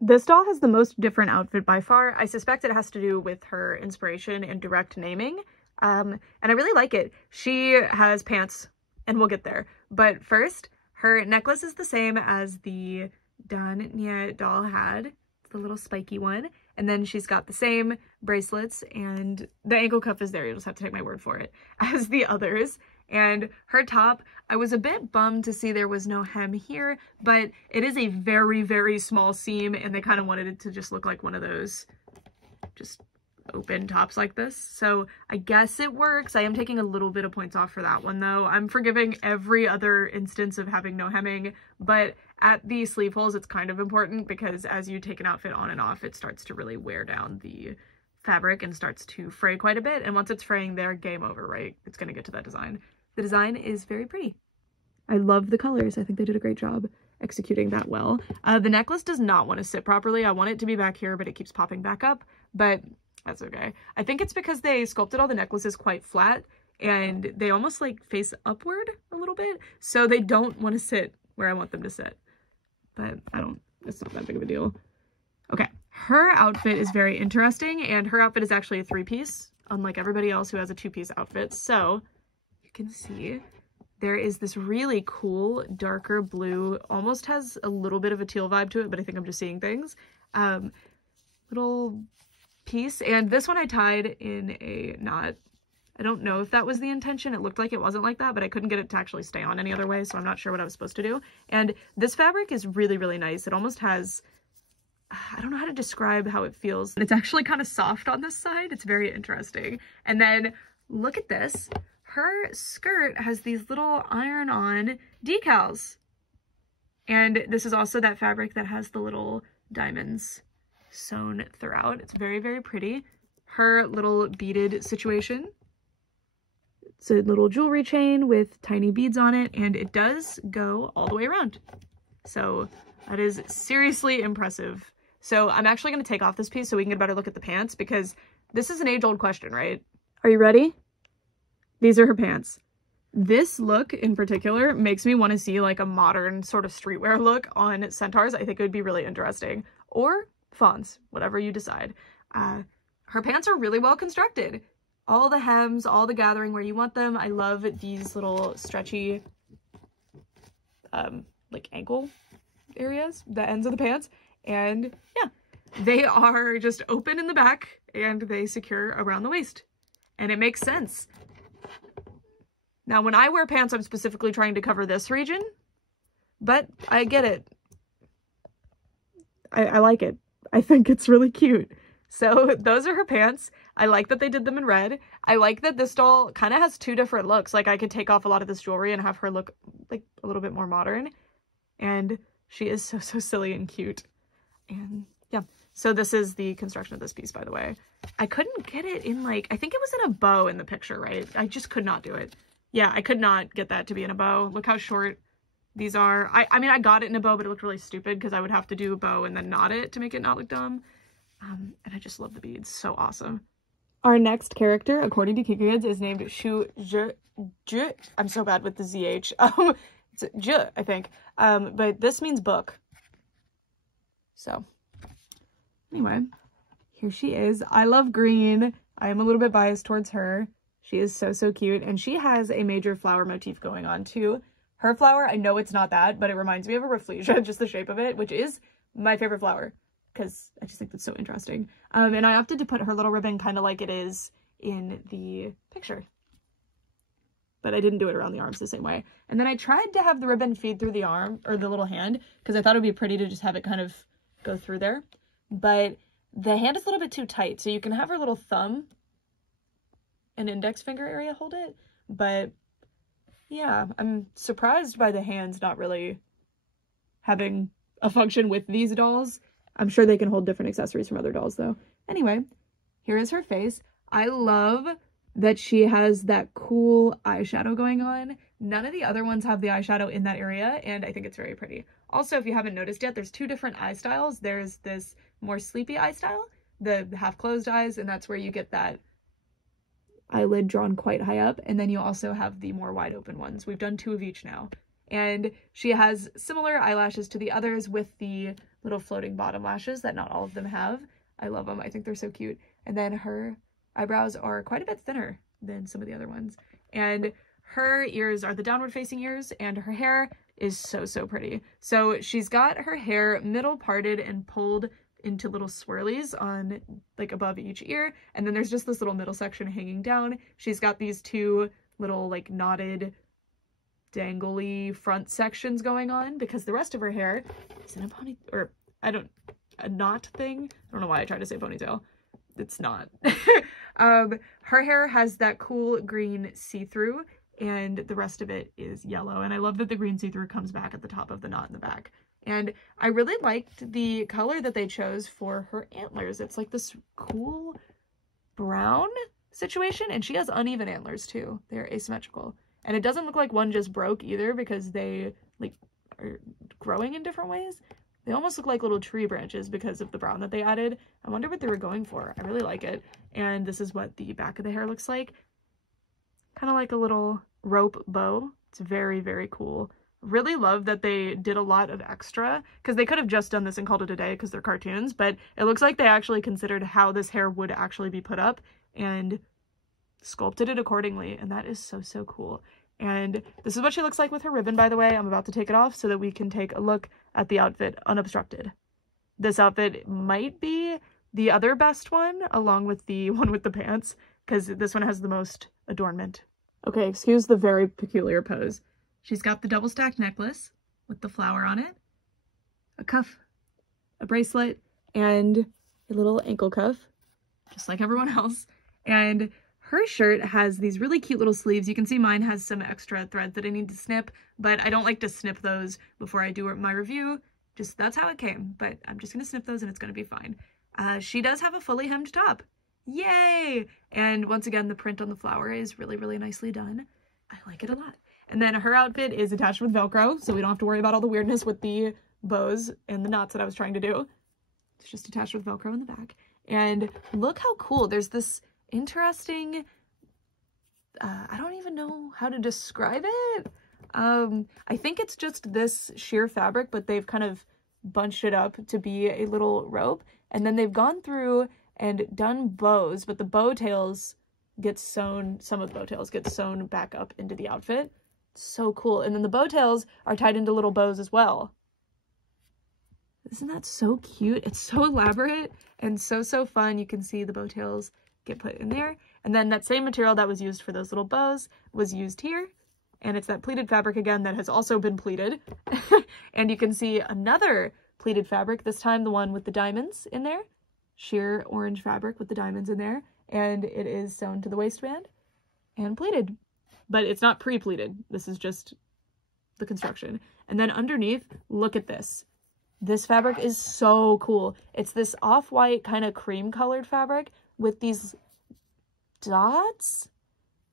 This doll has the most different outfit by far. I suspect it has to do with her inspiration and direct naming. And I really like it. She has pants, and we'll get there. But first, her necklace is the same as the Dan Nye doll had. It's the little spiky one. And then she's got the same bracelets, and the ankle cuff is there. You'll just have to take my word for it, as the others. And her top, I was a bit bummed to see there was no hem here, but it is a very, very small seam, and they kind of wanted it to just look like one of those just open tops like this. So I guess it works. I am taking a little bit of points off for that one, though. I'm forgiving every other instance of having no hemming, but at the sleeve holes, it's kind of important because as you take an outfit on and off, it starts to really wear down the fabric and starts to fray quite a bit. And once it's fraying there, game over, right? It's going to get to that design. The design is very pretty. I love the colors. I think they did a great job executing that well. The necklace does not want to sit properly. I want it to be back here, but it keeps popping back up, but that's okay. I think it's because they sculpted all the necklaces quite flat and they almost like face upward a little bit. So they don't want to sit where I want them to sit, but it's not that big of a deal. Okay. Her outfit is very interesting, and her outfit is actually a three-piece, unlike everybody else who has a two-piece outfit. So you can see there is this really cool darker blue, almost has a little bit of a teal vibe to it, but I think I'm just seeing things. Little piece, and this one I tied in a knot. I don't know if that was the intention. It looked like it wasn't like that, but I couldn't get it to actually stay on any other way, so I'm not sure what I was supposed to do. And this fabric is really, really nice. It almost has, I don't know how to describe how it feels. It's actually kind of soft on this side. It's very interesting. And then look at this. Her skirt has these little iron-on decals. And this is also that fabric that has the little diamonds sewn throughout. It's very, very pretty. Her little beaded situation. It's a little jewelry chain with tiny beads on it, and it does go all the way around. So that is seriously impressive. So I'm actually going to take off this piece so we can get a better look at the pants, because this is an age-old question, right? Are you ready? These are her pants. This look in particular makes me want to see like a modern sort of streetwear look on centaurs. I think it would be really interesting. Or fawns, whatever you decide. Her pants are really well constructed. all the hems, all the gathering where you want them. I love these little stretchy, like ankle areas, the ends of the pants. And yeah, they are just open in the back and they secure around the waist. And it makes sense. Now, when I wear pants, I'm specifically trying to cover this region, but I get it. I like it. I think it's really cute. So those are her pants. I like that they did them in red. I like that this doll kind of has two different looks. Like I could take off a lot of this jewelry and have her look like a little bit more modern. And she is so, so silly and cute. And yeah, so this is the construction of this piece, by the way. I couldn't get it in like, I think it was in a bow in the picture, right? I just could not do it. Yeah, I could not get that to be in a bow. Look how short these are. I mean, I got it in a bow, but it looked really stupid because I would have to do a bow and then knot it to make it not look dumb. And I just love the beads. So awesome. Our next character, according to Kikagoods, is named Shu Zhi. I'm so bad with the ZH. It's Zhi, I think. But this means book. So, anyway, here she is. I love green. I am a little bit biased towards her. She is so, so cute. And she has a major flower motif going on, too. Her flower, I know it's not that, but it reminds me of a rafflesia, just the shape of it, which is my favorite flower, because I just think that's so interesting. And I opted to put her little ribbon kind of like it is in the picture. But I didn't do it around the arms the same way. And then I tried to have the ribbon feed through the arm, or the little hand, because I thought it would be pretty to just have it kind of go through there. But the hand is a little bit too tight, so you can have her little thumb and index finger area hold it, but yeah, I'm surprised by the hands not really having a function with these dolls. I'm sure they can hold different accessories from other dolls though. Anyway, here is her face. I love that she has that cool eyeshadow going on. None of the other ones have the eyeshadow in that area, and I think it's very pretty. Also, if you haven't noticed yet, there's two different eye styles. There's this more sleepy eye style, the half-closed eyes, and that's where you get that eyelid drawn quite high up, and then you also have the more wide open ones. We've done two of each now. And she has similar eyelashes to the others with the little floating bottom lashes that not all of them have. I love them. I think they're so cute. And then her eyebrows are quite a bit thinner than some of the other ones. And her ears are the downward facing ears, and her hair is so, so pretty. So she's got her hair middle parted and pulled into little swirlies on like above each ear, and then there's just this little middle section hanging down. She's got these two little like knotted dangly front sections going on because the rest of her hair is in a pony, or a knot thing. I don't know why I tried to say ponytail. It's not. Her hair has that cool green see-through, and the rest of it is yellow, and I love that the green see-through comes back at the top of the knot in the back. And I really liked the color that they chose for her antlers. It's like this cool brown situation, and she has uneven antlers too. They're asymmetrical. And it doesn't look like one just broke either because they like are growing in different ways. They almost look like little tree branches because of the brown that they added. I wonder what they were going for. I really like it. And this is what the back of the hair looks like. Kind of like a little rope bow. It's very, very cool. Really love that they did a lot of extra, because they could have just done this and called it a day because they're cartoons, but it looks like they actually considered how this hair would actually be put up and sculpted it accordingly, and that is so, so cool. And this is what she looks like with her ribbon, by the way. I'm about to take it off so that we can take a look at the outfit unobstructed. This outfit might be the other best one, along with the one with the pants, because this one has the most adornment. Okay, excuse the very peculiar pose. She's got the double stacked necklace with the flower on it, a cuff, a bracelet, and a little ankle cuff, just like everyone else. And her shirt has these really cute little sleeves. You can see mine has some extra threads that I need to snip, but I don't like to snip those before I do my review. Just that's how it came, but I'm just going to snip those and it's going to be fine. She does have a fully hemmed top. Yay! And once again, the print on the flower is really, really nicely done. I like it a lot. And then her outfit is attached with Velcro, so we don't have to worry about all the weirdness with the bows and the knots that I was trying to do. It's just attached with Velcro in the back. And look how cool. There's this interesting, I don't even know how to describe it. I think it's just this sheer fabric, but they've kind of bunched it up to be a little rope. And then they've gone through and done bows, but the bow tails gets sewn, some of the bow tails get sewn back up into the outfit. So cool. And then the bow tails are tied into little bows as well. Isn't that so cute? It's so elaborate and so fun. You can see the bow tails get put in there. And then that same material that was used for those little bows was used here. And it's that pleated fabric again that has also been pleated. And you can see another pleated fabric, this time the one with the diamonds in there. Sheer orange fabric with the diamonds in there. And it is sewn to the waistband and pleated. But it's not pre-pleated. This is just the construction. And then underneath, look at this. This fabric is so cool. It's this off-white kind of cream colored fabric with these dots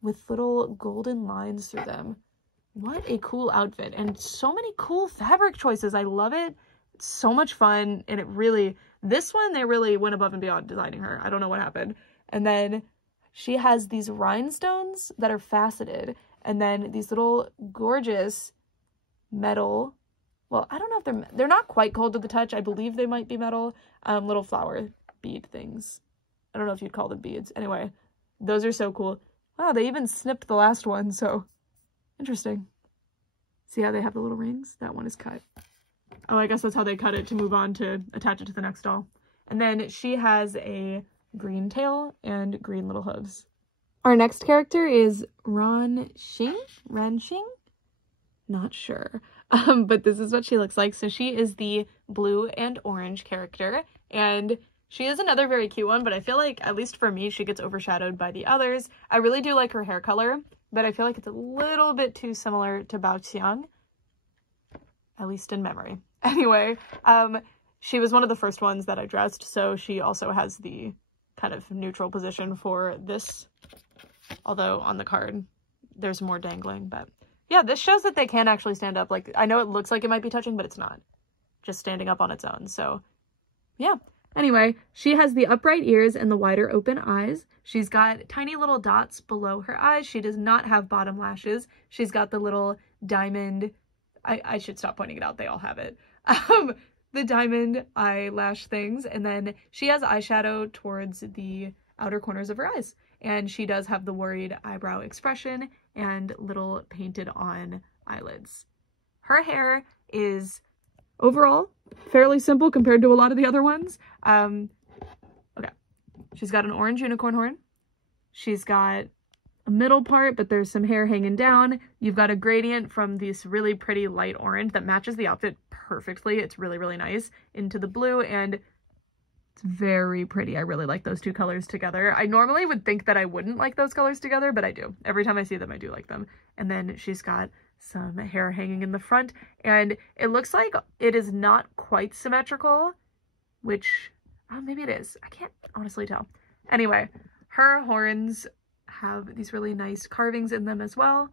with little golden lines through them. What a cool outfit. And so many cool fabric choices. I love it. It's so much fun. And it really, this one, they really went above and beyond designing her. I don't know what happened. And then she has these rhinestones that are faceted. And then these little gorgeous metal, well, I don't know if they're not quite cold to the touch. I believe they might be metal, little flower bead things. I don't know if you'd call them beads. Anyway, those are so cool. Wow, they even snipped the last one, so interesting. See how they have the little rings? That one is cut. Oh, I guess that's how they cut it to move on to attach it to the next doll. And then she has a green tail and green little hooves. Our next character is Ran Xing? Not sure. But this is what she looks like. So she is the blue and orange character, and she is another very cute one, but I feel like, at least for me, she gets overshadowed by the others. I really do like her hair color, but I feel like it's a little bit too similar to Bao Xiang, at least in memory. Anyway, she was one of the first ones that I dressed, so she also has the kind of neutral position for this, although on the card there's more dangling. But yeah, this shows that they can actually stand up. Like, I know it looks like it might be touching, but it's not. Just standing up on its own. So yeah. Anyway, she has the upright ears and the wider open eyes. She's got tiny little dots below her eyes. She does not have bottom lashes. She's got the little diamond, I should stop pointing it out, they all have it. The diamond eyelash things, and then she has eyeshadow towards the outer corners of her eyes. And she does have the worried eyebrow expression and little painted on eyelids. Her hair is overall fairly simple compared to a lot of the other ones. Okay, she's got an orange unicorn horn. She's got a middle part, but there's some hair hanging down. You've got a gradient from this really pretty light orange that matches the outfit perfectly. It's really nice, into the blue, and it's very pretty. I really like those two colors together. I normally would think that I wouldn't like those colors together, but I do. Every time I see them, I do like them. And then she's got some hair hanging in the front, and it looks like it is not quite symmetrical, which, oh, maybe it is. I can't honestly tell. Anyway, her horns have these really nice carvings in them as well.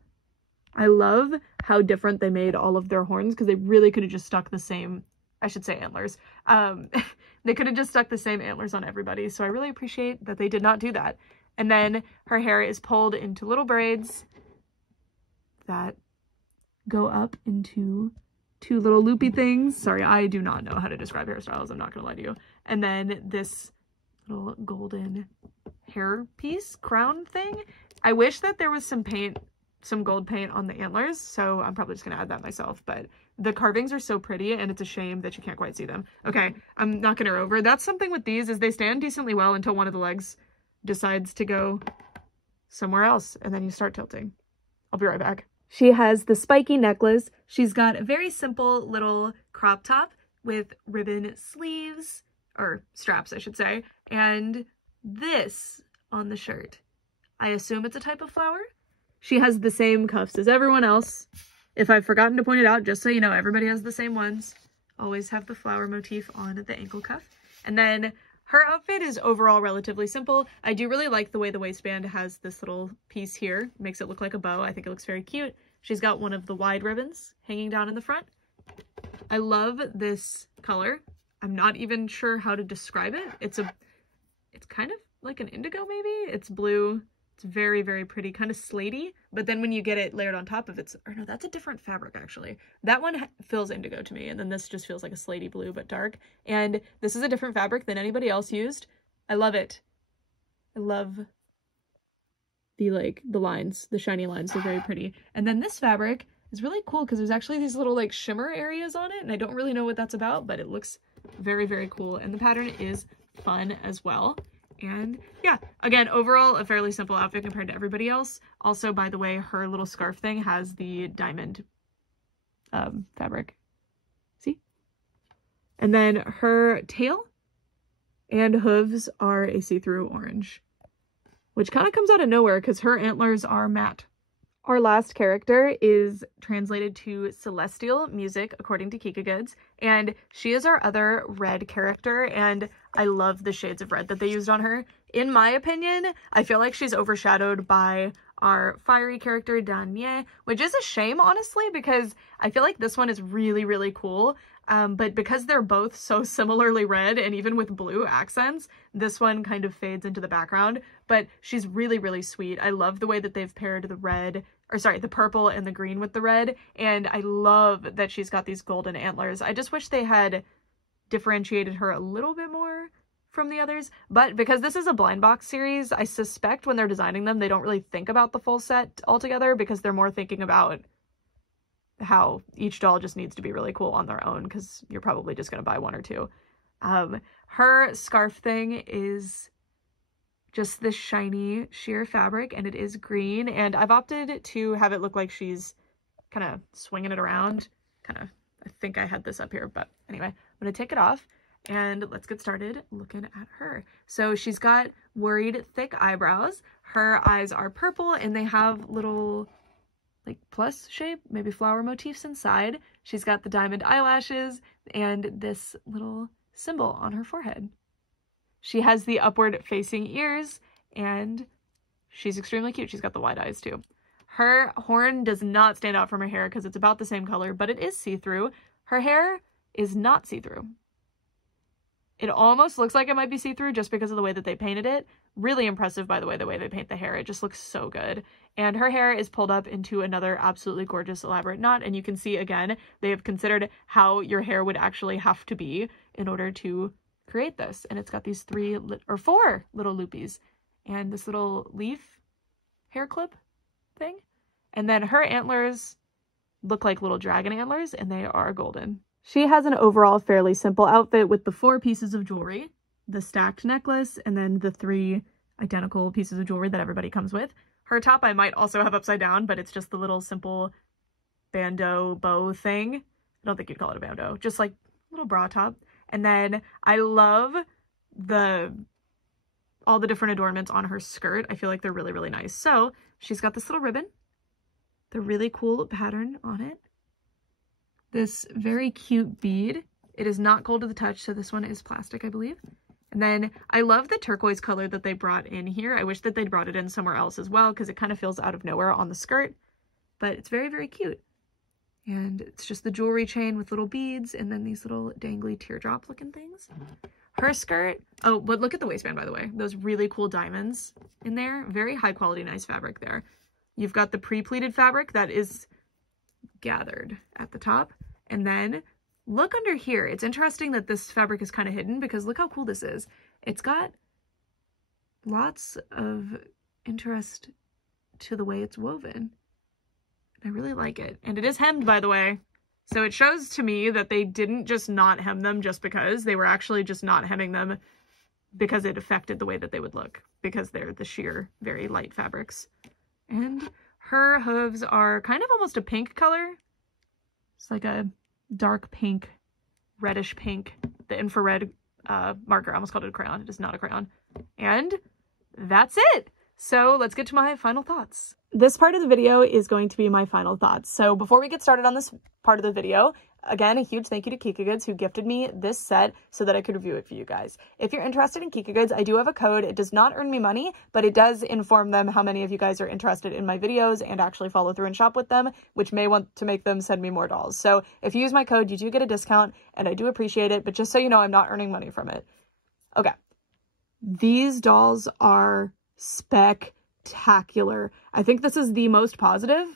I love how different they made all of their horns, because they really could have just stuck the same, I should say antlers. They could have just stuck the same antlers on everybody, so I really appreciate that they did not do that. And then her hair is pulled into little braids that go up into two little loopy things. Sorry, I do not know how to describe hairstyles, I'm not gonna lie to you. And then this little golden hair piece, crown thing. I wish that there was some paint, some gold paint on the antlers, so I'm probably just gonna add that myself, but the carvings are so pretty, and it's a shame that you can't quite see them. Okay, I'm knocking her over. That's something with these, is they stand decently well until one of the legs decides to go somewhere else, and then you start tilting. I'll be right back. She has the spiky necklace. She's got a very simple little crop top with ribbon sleeves, or straps, I should say, and this on the shirt. I assume it's a type of flower. She has the same cuffs as everyone else. If I've forgotten to point it out, just so you know, everybody has the same ones. Always have the flower motif on the ankle cuff. And then her outfit is overall relatively simple. I do really like the way the waistband has this little piece here. Makes it look like a bow. I think it looks very cute. She's got one of the wide ribbons hanging down in the front. I love this color. I'm not even sure how to describe it. It's kind of like an indigo maybe. It's blue. It's very pretty, kind of slatey, but then when you get it layered on top of it, or no, that's a different fabric actually. That one feels indigo to me, and then this just feels like a slatey blue but dark. And this is a different fabric than anybody else used. I love it. I love the lines, the shiny lines. They're very pretty. And then this fabric is really cool because there's actually these little like shimmer areas on it, and I don't really know what that's about, but it looks very, very cool. And the pattern is fun as well. And yeah, again, overall, a fairly simple outfit compared to everybody else. Also, by the way, her little scarf thing has the diamond fabric. See? And then her tail and hooves are a see-through orange, which kind of comes out of nowhere because her antlers are matte. Our last character is translated to Celestial Music, according to Kikagoods, and she is our other red character, and I love the shades of red that they used on her. In my opinion, I feel like she's overshadowed by our fiery character, Danye, which is a shame, honestly, because I feel like this one is really, really cool. But because they're both so similarly red and even with blue accents, this one kind of fades into the background, but she's really, really sweet. I love the way that they've paired the purple and the green with the red, and I love that she's got these golden antlers. I just wish they had differentiated her a little bit more from the others, but because this is a blind box series, I suspect when they're designing them, they don't really think about the full set altogether because they're more thinking about how each doll just needs to be really cool on their own because you're probably just going to buy one or two. Her scarf thing is just this shiny sheer fabric, and it is green, and I've opted to have it look like she's kind of swinging it around. I think I had this up here, but anyway, I'm going to take it off and let's get started looking at her. So she's got worried thick eyebrows. Her eyes are purple and they have little like plus shape, maybe flower motifs inside. She's got the diamond eyelashes and this little symbol on her forehead. She has the upward facing ears and she's extremely cute. She's got the wide eyes too. Her horn does not stand out from her hair because it's about the same color, but it is see-through. Her hair is not see-through. It almost looks like it might be see-through just because of the way that they painted it. Really impressive, by the way they paint the hair. It just looks so good. And her hair is pulled up into another absolutely gorgeous elaborate knot. And you can see, again, they have considered how your hair would actually have to be in order to create this. And it's got these 4 little loopies and this little leaf hair clip thing. And then her antlers look like little dragon antlers and they are golden. She has an overall fairly simple outfit with the 4 pieces of jewelry, the stacked necklace, and then the 3 identical pieces of jewelry that everybody comes with. Her top I might also have upside down, but it's just the little simple bandeau bow thing. I don't think you'd call it a bandeau, just like a little bra top. And then I love all the different adornments on her skirt. I feel like they're really, really nice. So she's got this little ribbon, the really cool pattern on it. This very cute bead. It is not gold to the touch, so this one is plastic, I believe. And then I love the turquoise color that they brought in here. I wish that they'd brought it in somewhere else as well because it kind of feels out of nowhere on the skirt, but it's very, very cute. And it's just the jewelry chain with little beads and then these little dangly teardrop looking things. Her skirt, oh, but look at the waistband, by the way. Those really cool diamonds in there. Very high quality, nice fabric there. You've got the pre-pleated fabric that is gathered at the top. And then look under here. It's interesting that this fabric is kind of hidden because look how cool this is. It's got lots of interest to the way it's woven. I really like it. And it is hemmed, by the way. So it shows to me that they didn't just not hem them just because. They were actually just not hemming them because it affected the way that they would look because they're the sheer, very light fabrics. And her hooves are kind of almost a pink color. It's like a dark pink, reddish pink, the infrared marker. I almost called it a crayon. It is not a crayon. And that's it. So let's get to my final thoughts. This part of the video is going to be my final thoughts. So before we get started on this part of the video, again, a huge thank you to Kikagoods who gifted me this set so that I could review it for you guys. If you're interested in Kikagoods, I do have a code. It does not earn me money, but it does inform them how many of you guys are interested in my videos and actually follow through and shop with them, which may want to make them send me more dolls. So if you use my code, you do get a discount and I do appreciate it, but just so you know, I'm not earning money from it. Okay. These dolls are spectacular. I think this is the most positive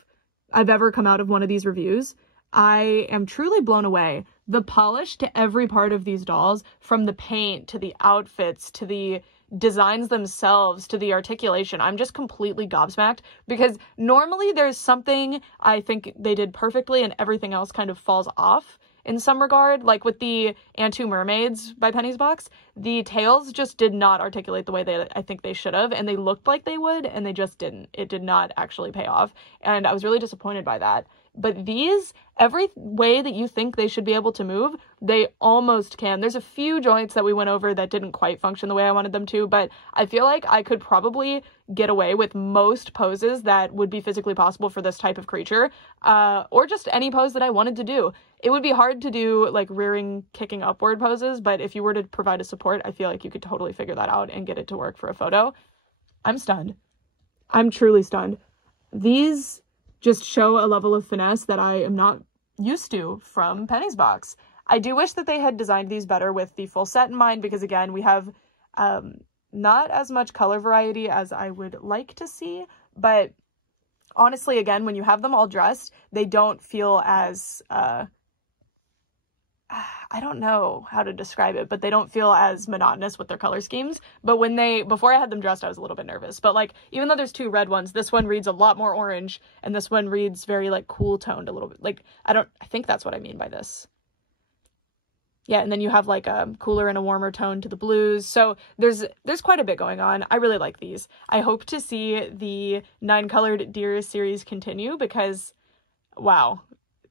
I've ever come out of one of these reviews. I am truly blown away. The polish to every part of these dolls, from the paint to the outfits to the designs themselves to the articulation, I'm just completely gobsmacked, because normally there's something I think they did perfectly and everything else kind of falls off in some regard. Like with the Antu mermaids by Penny's Box, the tails just did not articulate the way that I think they should have, and they looked like they would, and they just didn't. It did not actually pay off, and I was really disappointed by that. But these, every way that you think they should be able to move, they almost can. There's a few joints that we went over that didn't quite function the way I wanted them to, but I feel like I could probably get away with most poses that would be physically possible for this type of creature, or just any pose that I wanted to do. It would be hard to do like rearing, kicking upward poses, but if you were to provide a support, I feel like you could totally figure that out and get it to work for a photo. I'm stunned. I'm truly stunned. These just show a level of finesse that I am not used to from Penny's Box. I do wish that they had designed these better with the full set in mind, because again, we have not as much color variety as I would like to see, but honestly, again, when you have them all dressed, they don't feel as, I don't know how to describe it, but they don't feel as monotonous with their color schemes. But before I had them dressed, I was a little bit nervous. But like, even though there's two red ones, this one reads a lot more orange, and this one reads very like cool toned a little bit. Like, I think that's what I mean by this. Yeah, and then you have like a cooler and a warmer tone to the blues. So there's quite a bit going on. I really like these. I hope to see the 9-colored deer series continue, because wow,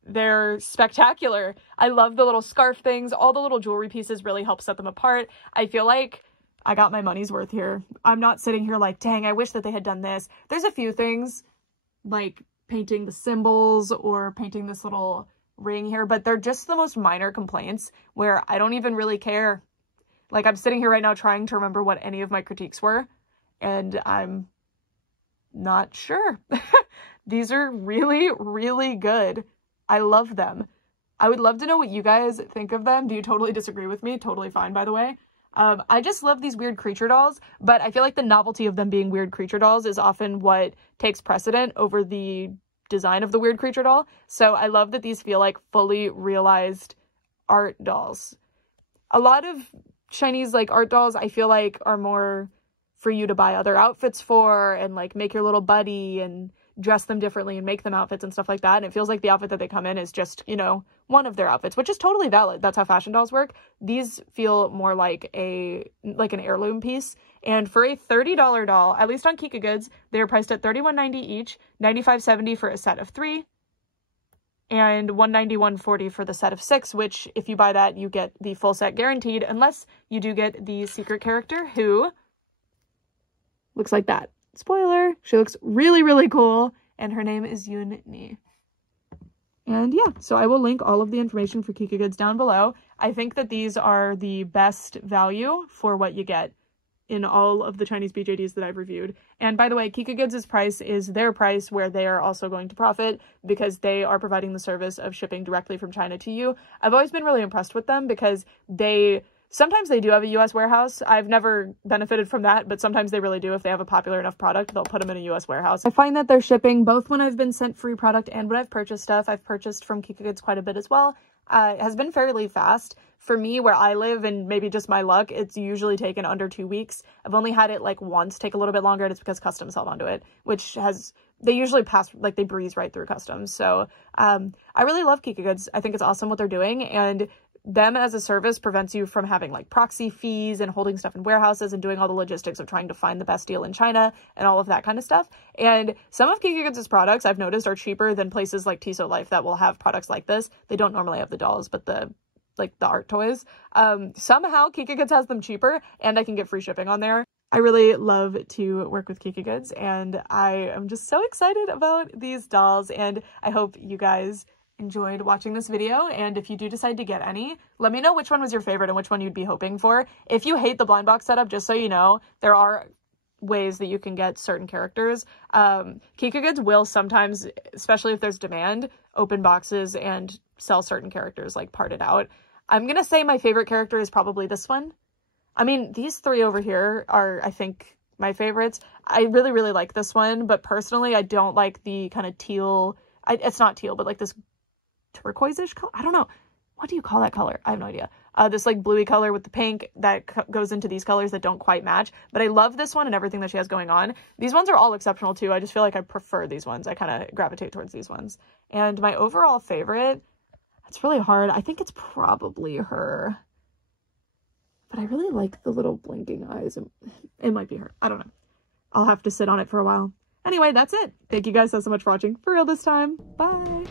they're spectacular. I love the little scarf things. All the little jewelry pieces really help set them apart. I feel like I got my money's worth here. I'm not sitting here like, dang, I wish that they had done this. There's a few things like painting the symbols or painting this little ring here, but they're just the most minor complaints where I don't even really care. Like, I'm sitting here right now trying to remember what any of my critiques were, and I'm not sure. These are really, really good. I love them. I would love to know what you guys think of them. Do you totally disagree with me? Totally fine, by the way. I just love these weird creature dolls, but I feel like the novelty of them being weird creature dolls is often what takes precedent over the design of the weird creature doll. So I love that these feel like fully realized art dolls. A lot of Chinese like art dolls I feel like are more for you to buy other outfits for and like make your little buddy and dress them differently and make them outfits and stuff like that. And it feels like the outfit that they come in is just, you know, one of their outfits, which is totally valid. That's how fashion dolls work. These feel more like an heirloom piece. And for a $30 doll, at least on Kikagoods, they are priced at $31.90 each, $95.70 for a set of 3, and $191.40 for the set of 6, which if you buy that, you get the full set guaranteed, unless you do get the secret character who looks like that. Spoiler, she looks really, really cool, and her name is Yun Ni. And yeah, so I will link all of the information for Kikagoods down below. I think that these are the best value for what you get in all of the Chinese BJDs that I've reviewed. And by the way, Kikagoods' price is their price, where they are also going to profit because they are providing the service of shipping directly from China to you. I've always been really impressed with them because sometimes they do have a US warehouse. I've never benefited from that, but sometimes they really do. If they have a popular enough product, they'll put them in a US warehouse. I find that their shipping, both when I've been sent free product and when I've purchased stuff, I've purchased from Kikagoods quite a bit as well, has been fairly fast. For me, where I live, and maybe just my luck, it's usually taken under 2 weeks. I've only had it like once take a little bit longer, and it's because customs held onto it, they usually pass, like they breeze right through customs. So I really love Kikagoods. I think it's awesome what they're doing, and them as a service prevents you from having like proxy fees and holding stuff in warehouses and doing all the logistics of trying to find the best deal in China and all of that kind of stuff. And some of Kikagoods' products I've noticed are cheaper than places like Tissot Life that will have products like this. They don't normally have the dolls, but the art toys. Somehow Kikagoods has them cheaper, and I can get free shipping on there. I really love to work with Kikagoods, and I am just so excited about these dolls, and I hope you guys enjoyed watching this video. And if you do decide to get any, let me know which one was your favorite and which one you'd be hoping for. If you hate the blind box setup, just so you know, there are ways that you can get certain characters. Kikagoods will sometimes, especially if there's demand, open boxes and sell certain characters like parted out. I'm gonna say my favorite character is probably this one. I mean, these 3 over here are, I think, my favorites. I really, really like this one, but personally, I don't like the kind of teal, it's not teal, but like this turquoise-ish color. I don't know. What do you call that color? I have no idea. this like bluey color with the pink that goes into these colors that don't quite match. But I love this one and everything that she has going on. These ones are all exceptional too. I just feel like I prefer these ones. I kind of gravitate towards these ones. And my overall favorite, it's really hard. I think it's probably her. But I really like the little blinking eyes. It might be her. I don't know. I'll have to sit on it for a while. Anyway, that's it. Thank you guys so much for watching. For real this time. Bye.